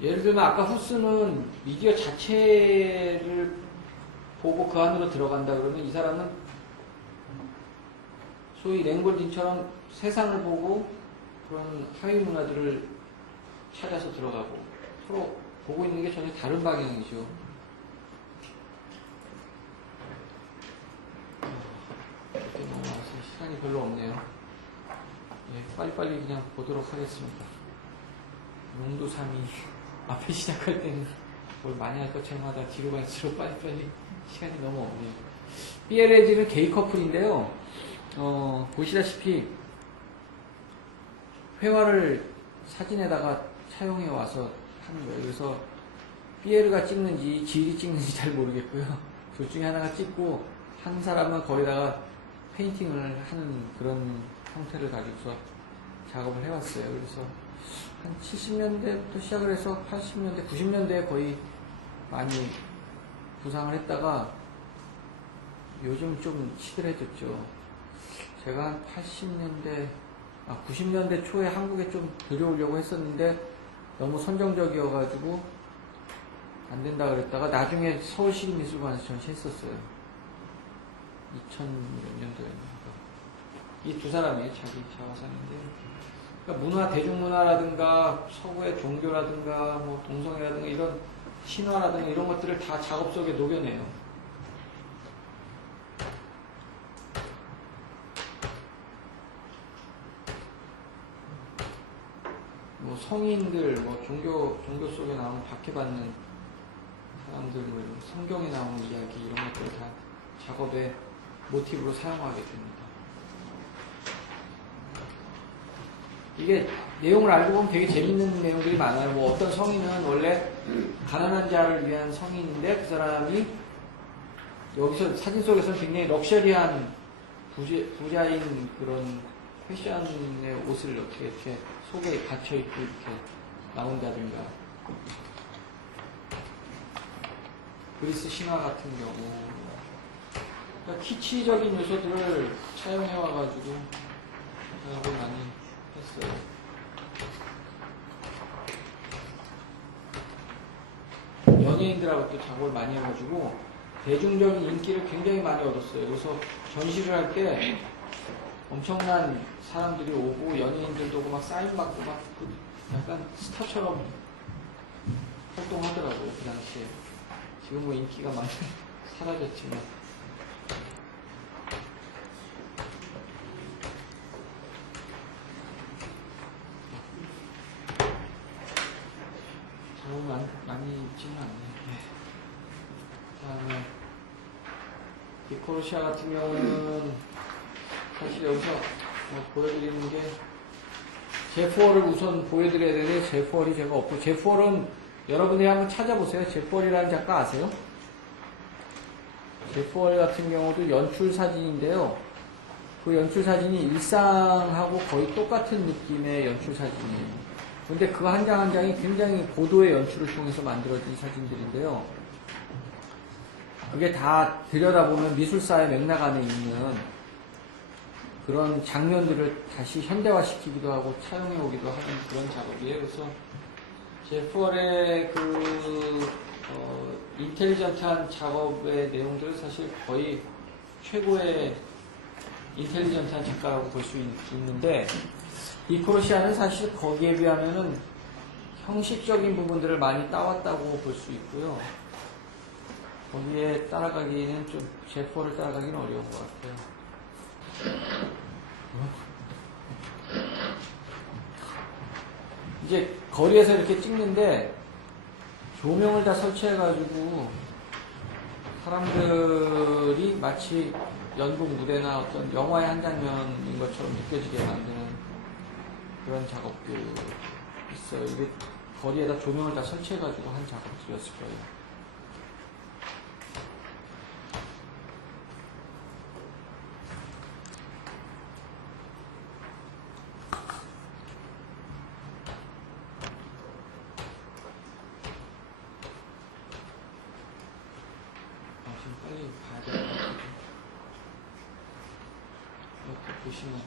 예를 들면 아까 호스는 미디어 자체를 보고 그 안으로 들어간다 그러면 이 사람은 소위 랭골딘처럼 세상을 보고 그런 하위 문화들을 찾아서 들어가고 서로 보고 있는 게 전혀 다른 방향이죠. 이렇게 넘어와서 시간이 별로 없네요. 예, 빨리빨리 그냥 보도록 하겠습니다. 농도삼이 앞에 시작할 때는 뭘 많이 할 것처럼 하다 뒤로 갈수록 빨리빨리 시간이 너무 없네요. 삐에레지는 게이 커플인데요. 보시다시피 회화를 사진에다가 차용해 와서 하는 거예요. 그래서 삐에르가 찍는지 지일이 찍는지 잘 모르겠고요. 둘 중에 하나가 찍고 한 사람은 거기다가 페인팅을 하는 그런 형태를 가지고서 작업을 해왔어요. 그래서 한 70년대부터 시작을 해서 80년대, 90년대에 거의 많이 부상을 했다가 요즘 좀 시들해졌죠. 제가 한 90년대 초에 한국에 좀 들여오려고 했었는데 너무 선정적이어가지고 안 된다 그랬다가 나중에 서울시립미술관에서 전시했었어요. 2000년도에. 이 두 사람이 자기 자화상인데, 그러니까 문화, 대중문화라든가 서구의 종교라든가 뭐 동성애라든가 이런 신화라든가 이런 것들을 다 작업 속에 녹여내요. 뭐 성인들, 뭐 종교 속에 나오는 박해받는 사람들, 뭐 이런 성경에 나오는 이야기 이런 것들을 다 작업의 모티브로 사용하게 됩니다. 이게 내용을 알고 보면 되게 재밌는 내용들이 많아요. 뭐 어떤 성인은 원래 가난한 자를 위한 성인인데 그 사람이 여기서 사진 속에서는 굉장히 럭셔리한 부자인 그런 패션의 옷을 이렇게 속에 갇혀있고 이렇게 나온다든가, 그리스 신화 같은 경우, 그러니까 키치적인 요소들을 차용해와가지고 작업을 많이 했어요. 연예인들하고 또 작업을 많이 해가지고 대중적인 인기를 굉장히 많이 얻었어요. 그래서 전시를 할 때 엄청난 사람들이 오고 연예인들도 오고 막 사인받고 막 약간 스타처럼 활동하더라고요, 그 당시에. 지금 뭐 인기가 많이 사라졌지만. 작업이 많이 있지는 않네요. 그 다음에 디코르시아 같은 경우는 사실 여기서 뭐 보여드리는 게 제프월을 우선 보여드려야 되는데 제프월이 제가 없고, 제프월은 여러분이 한번 찾아보세요. 제프월이라는 작가 아세요? 제프월 같은 경우도 연출 사진인데요. 그 연출 사진이 일상하고 거의 똑같은 느낌의 연출 사진이에요. 근데 그 한 장 한 장이 굉장히 고도의 연출을 통해서 만들어진 사진들인데요. 그게 다 들여다보면 미술사의 맥락 안에 있는 그런 장면들을 다시 현대화시키기도 하고 차용해 오기도 하는 그런 작업이에요. 그래서 제프월의 인텔리전트한 작업의 내용들은 사실 거의 최고의 인텔리전트한 작가라고 볼 수 있는데, 디코르시아는 사실 거기에 비하면은 형식적인 부분들을 많이 따왔다고 볼 수 있고요. 거기에 따라가기는 좀 제프월을 따라가기는 어려운 것 같아요. 이제 거리에서 이렇게 찍는데 조명을 다 설치해가지고 사람들이 마치 연극 무대나 어떤 영화의 한 장면인 것처럼 느껴지게 만드는 그런 작업들이 있어요. 이게 거리에다 조명을 다 설치해가지고 한 작업들이었을 거예요. 보시면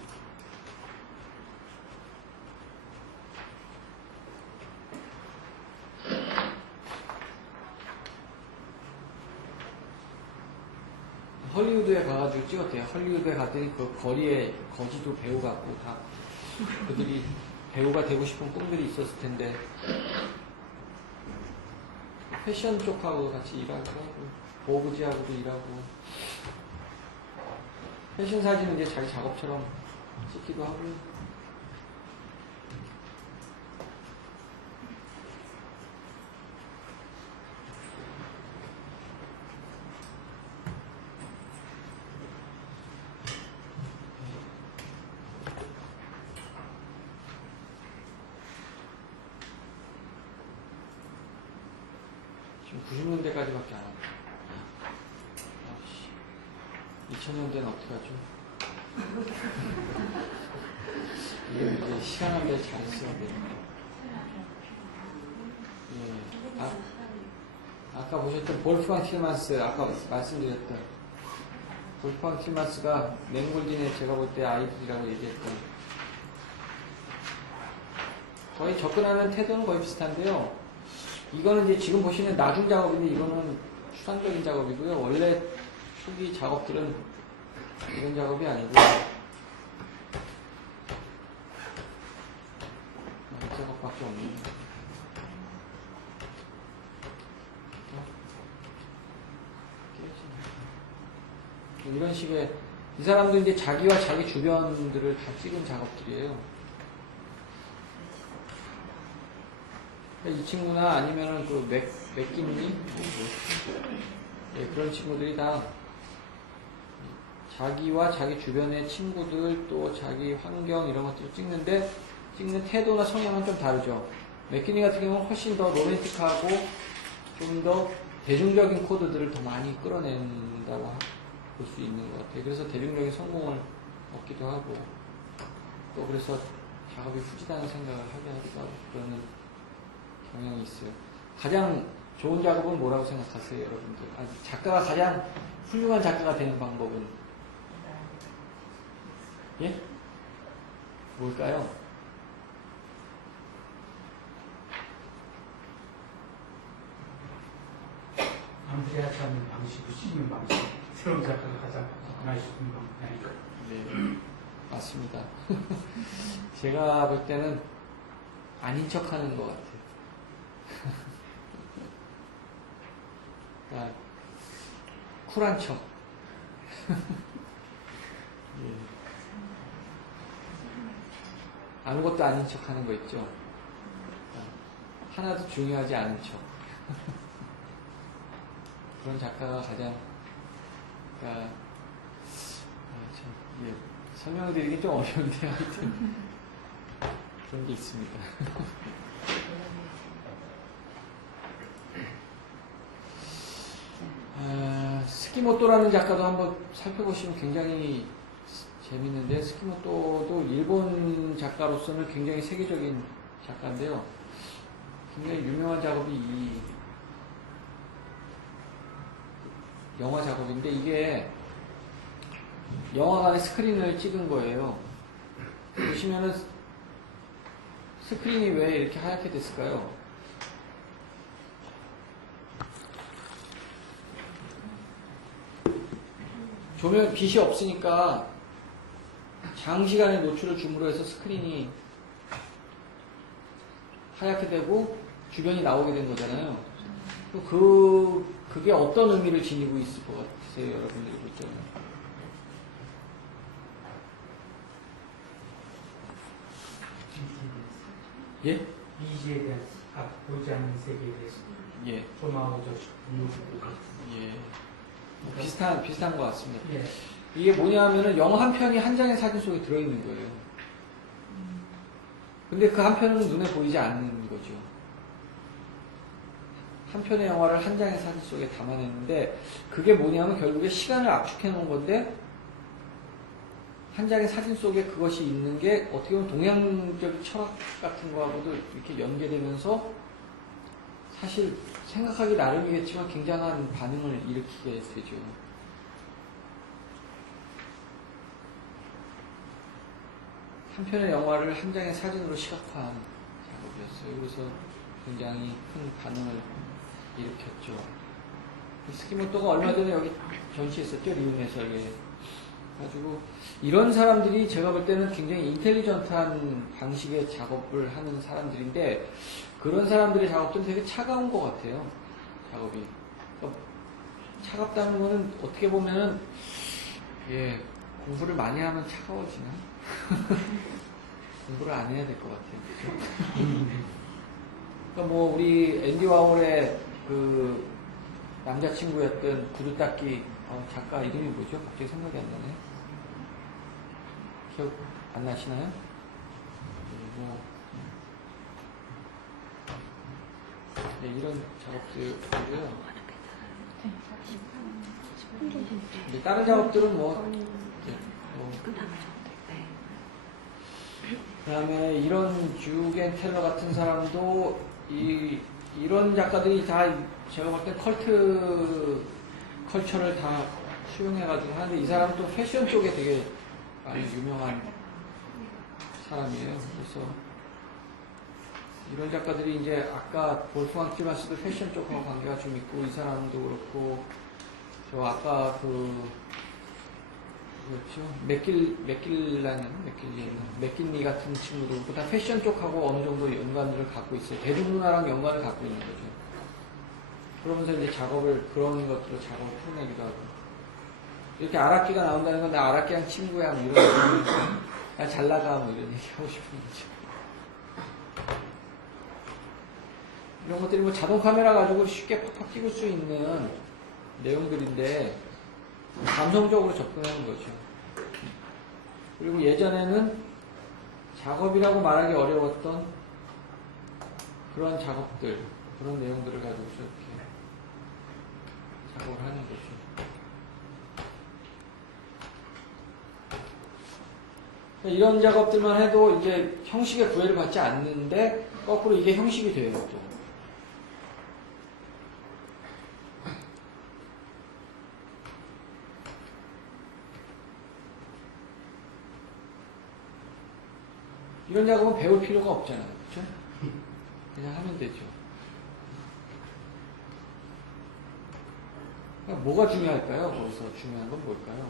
헐리우드에 가가지고 찍었대요. 헐리우드에 갔더니 그 거리에 거지도 배우 같고 다 그들이 배우가 되고 싶은 꿈들이 있었을 텐데 패션 쪽하고 같이 일하고 보그지하고도 일하고 패션 사진은 이제 자기 작업처럼 찍기도 하고 지금 90년대까지밖에 안 왔다. 2000년대는 어떻게 하죠? 이게 이제 시간 한 배 잘 써야 되는데. 예. 아까 보셨던 볼프강 틸만스, 아까 말씀드렸던 볼프강 틸만스가 맹골딘의 제가 볼 때 아이들이라고 얘기했던 거의 접근하는 태도는 거의 비슷한데요. 이거는 이제 지금 보시는 나중 작업인데 이거는 추상적인 작업이고요. 원래 초기 작업들은 이런 작업이 아니고 이 작업밖에 없네요. 이런 식의 이 사람도 이제 자기와 자기 주변들을 다 찍은 작업들이에요. 이 친구나 아니면은 그 맥기니 예, 그런 친구들이 다 자기와 자기 주변의 친구들 또 자기 환경 이런 것들을 찍는데 찍는 태도나 성향은 좀 다르죠. 맥기니 같은 경우는 훨씬 더 로맨틱하고 좀 더 대중적인 코드들을 더 많이 끌어낸다고 볼 수 있는 것 같아요. 그래서 대중적인 성공을 얻기도 하고 또 그래서 작업이 후지다는 생각을 하게 하기도 하고 그러는 경향이 있어요. 가장 좋은 작업은 뭐라고 생각하세요, 여러분들? 작가가 가장 훌륭한 작가가 되는 방법은? 예? 뭘까요? 남들이 하지 않는 방식으로 쓰는 방식. 새로운 작가가 가장 접근할 수 있는 방법이 아닐까. 네, 맞습니다. 제가 볼 때는 아닌 척 하는 것 같아요. 그러니까 쿨한 척. 예. 아무것도 아닌 척 하는 거 있죠. 하나도 중요하지 않은 척. 그런 작가가 가장, 그러니까, 예, 설명을 드리기 좀 어려운데, 하여튼, 그런 게 있습니다. 스키모토라는 작가도 한번 살펴보시면 굉장히 재밌는데, 스키모토도 일본 작가로서는 굉장히 세계적인 작가인데요. 굉장히 유명한 작업이 이 영화 작업인데, 이게 영화관에 스크린을 찍은 거예요. 보시면은 스크린이 왜 이렇게 하얗게 됐을까요? 조명, 빛이 없으니까 장시간의 노출을 줌으로 해서 스크린이 하얗게 되고 주변이 나오게 된 거잖아요. 그게 어떤 의미를 지니고 있을 것 같으세요, 여러분들이 볼 때는? 예? 이지에 대한 보이지 않는 세계에 대해서 예. 조마오적 예. 비슷한 것 같습니다. 예. 이게 뭐냐 하면은 영화 한 편이 한 장의 사진 속에 들어있는 거예요. 근데 그 한 편은 눈에 보이지 않는 거죠. 한 편의 영화를 한 장의 사진 속에 담아냈는데, 그게 뭐냐면 결국에 시간을 압축해 놓은 건데, 한 장의 사진 속에 그것이 있는 게 어떻게 보면 동양적 철학 같은 거하고도 이렇게 연계되면서 사실 생각하기 나름이겠지만 굉장한 반응을 일으키게 되죠. 한 편의 영화를 한 장의 사진으로 시각화한 작업이었어요. 그래서 굉장히 큰 반응을 일으켰죠. 스키모토가 얼마 전에 여기 전시했었죠. 리움에서. 예. 가지고 이런 사람들이 제가 볼 때는 굉장히 인텔리전트한 방식의 작업을 하는 사람들인데 그런 사람들의 작업들은 되게 차가운 것 같아요. 작업이. 그러니까 차갑다는 거는 어떻게 보면은 예, 공부를 많이 하면 차가워지나? 공부를 안 해야 될 것 같아요. 그죠? 그러니까 뭐 우리 앤디 와홀의 그 남자친구였던 구두 닦기 작가 이름이 뭐죠? 갑자기 생각이 안 나네. 기억 안 나시나요? 그리고 네, 이런 작업들이고요. 다른 작업들은 그 다음에 이런 주겐 텔러 같은 사람도 이런 작가들이 다 제가 볼 때 컬처를 다 수용해가지고 하는데 이 사람은 또 패션 쪽에 되게 많이 유명한 사람이에요. 그래서 이런 작가들이 이제 아까 볼프강 티마스도 패션 쪽하고 관계가 좀 있고 이 사람도 그렇고 저 아까 그렇죠 맥길리 같은 친구도 그렇고 다 패션 쪽하고 어느 정도 연관들을 갖고 있어요. 대중문화랑 연관을 갖고 있는 거죠. 그러면서 이제 작업을 그런 것들로 작업을 풀어내기도 하고 이렇게 아락기가 나온다는 건 나 아락기랑 친구야 뭐 이런 나 잘 나가 뭐 이런 얘기 하고 싶은 거죠. 이런 것들이 뭐 자동 카메라 가지고 쉽게 팍팍 찍을 수 있는 내용들인데 감성적으로 접근하는 거죠. 그리고 예전에는 작업이라고 말하기 어려웠던 그런 작업들, 그런 내용들을 가지고 이렇게 작업을 하는 거죠. 이런 작업들만 해도 이제 형식의 구애를 받지 않는데 거꾸로 이게 형식이 돼요. 또. 이런 작업은 배울 필요가 없잖아요. 그렇죠? 그냥 하면 되죠. 그러니까 뭐가 중요할까요? 거기서 중요한 건 뭘까요?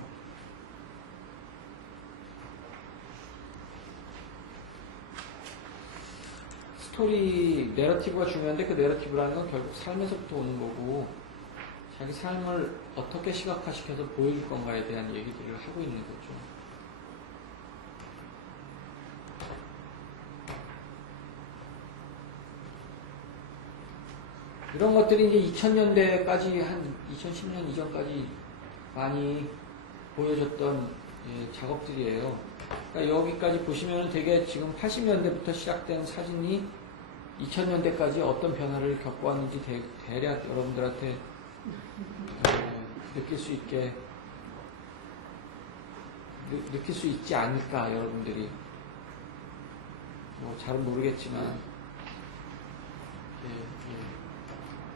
스토리, 내러티브가 중요한데 그 내러티브라는 건 결국 삶에서부터 오는 거고 자기 삶을 어떻게 시각화시켜서 보여줄 건가에 대한 얘기들을 하고 있는 거죠. 이런 것들이 이제 2000년대까지 한 2010년 이전까지 많이 보여줬던 작업들이에요. 그러니까 여기까지 보시면 되게 지금 80년대부터 시작된 사진이 2000년대까지 어떤 변화를 겪어왔는지 대략 여러분들한테 느낄 수 있지 않을까 여러분들이 뭐 잘은 모르겠지만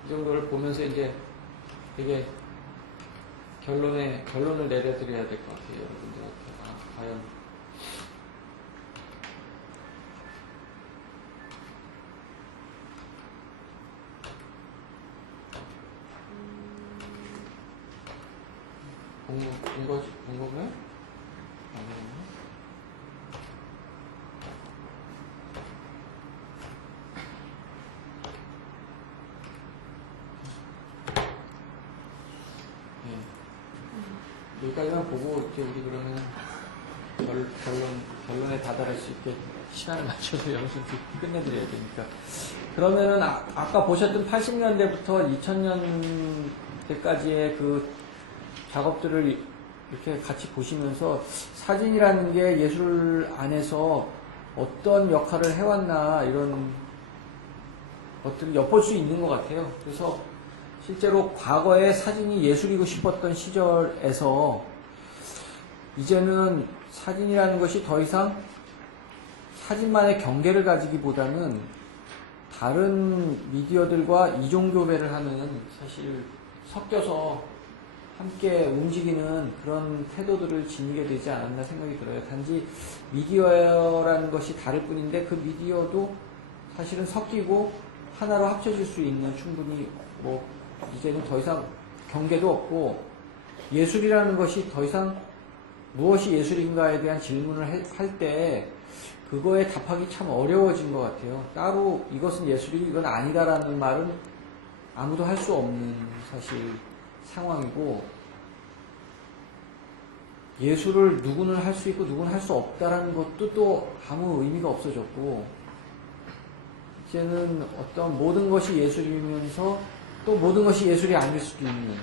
이 정도를 보면서 이제 되게 결론을 내려드려야 될 것 같아요 여러분들한테. 과연 본 거고요? 여기까지만 보고 이제 우리 그러면 결론에 다다를 수 있게 시간을 맞춰서 여기서 끝내드려야 되니까. 그러면은 아까 보셨던 80년대부터 2000년대까지의 그 작업들을 이렇게 같이 보시면서 사진이라는 게 예술 안에서 어떤 역할을 해왔나 이런 것들을 엿볼 수 있는 것 같아요. 그래서 실제로 과거에 사진이 예술이고 싶었던 시절에서 이제는 사진이라는 것이 더 이상 사진만의 경계를 가지기보다는 다른 미디어들과 이종교배를 하는 사실 섞여서 함께 움직이는 그런 태도들을 지니게 되지 않았나 생각이 들어요. 단지 미디어라는 것이 다를 뿐인데 그 미디어도 사실은 섞이고 하나로 합쳐질 수 있는 충분히 뭐 이제는 더 이상 경계도 없고 예술이라는 것이 더 이상 무엇이 예술인가에 대한 질문을 할 때 그거에 답하기 참 어려워진 것 같아요. 따로 이것은 예술이고 이건 아니다라는 말은 아무도 할 수 없는 사실 상황이고 예술을 누구는 할 수 있고 누구는 할 수 없다라는 것도 또 아무 의미가 없어졌고 이제는 어떤 모든 것이 예술이면서 또 모든 것이 예술이 아닐 수도 있는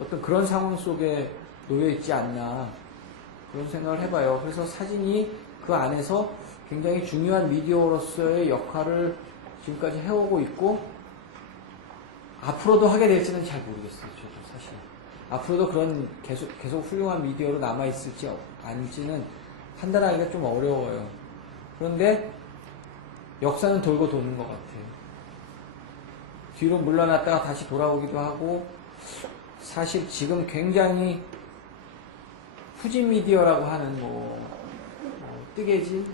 어떤 그런 상황 속에 놓여 있지 않나 그런 생각을 해봐요. 그래서 사진이 그 안에서 굉장히 중요한 미디어로서의 역할을 지금까지 해오고 있고 앞으로도 하게 될지는 잘 모르겠어요. 저도 사실 앞으로도 그런 계속 훌륭한 미디어로 남아있을지 아닐지는 판단하기가 좀 어려워요. 그런데 역사는 돌고 도는 것 같아요. 뒤로 물러났다가 다시 돌아오기도 하고 사실 지금 굉장히 후진 미디어라고 하는 뜨개질,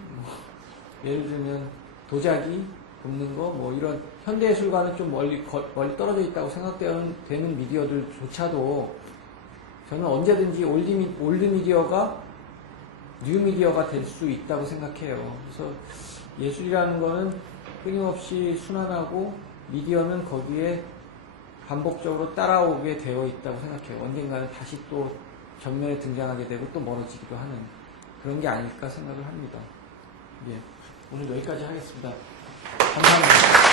예를 들면 도자기 굽는 거, 이런 현대예술과는 좀 멀리 떨어져 있다고 생각되는 미디어들조차도 저는 언제든지 올드 미디어가 뉴 미디어가 될 수 있다고 생각해요. 그래서 예술이라는 거는 끊임없이 순환하고 미디어는 거기에 반복적으로 따라오게 되어 있다고 생각해요. 언젠가는 다시 또 전면에 등장하게 되고 또 멀어지기도 하는 그런 게 아닐까 생각을 합니다. 예, 오늘 여기까지 하겠습니다. 감사합니다.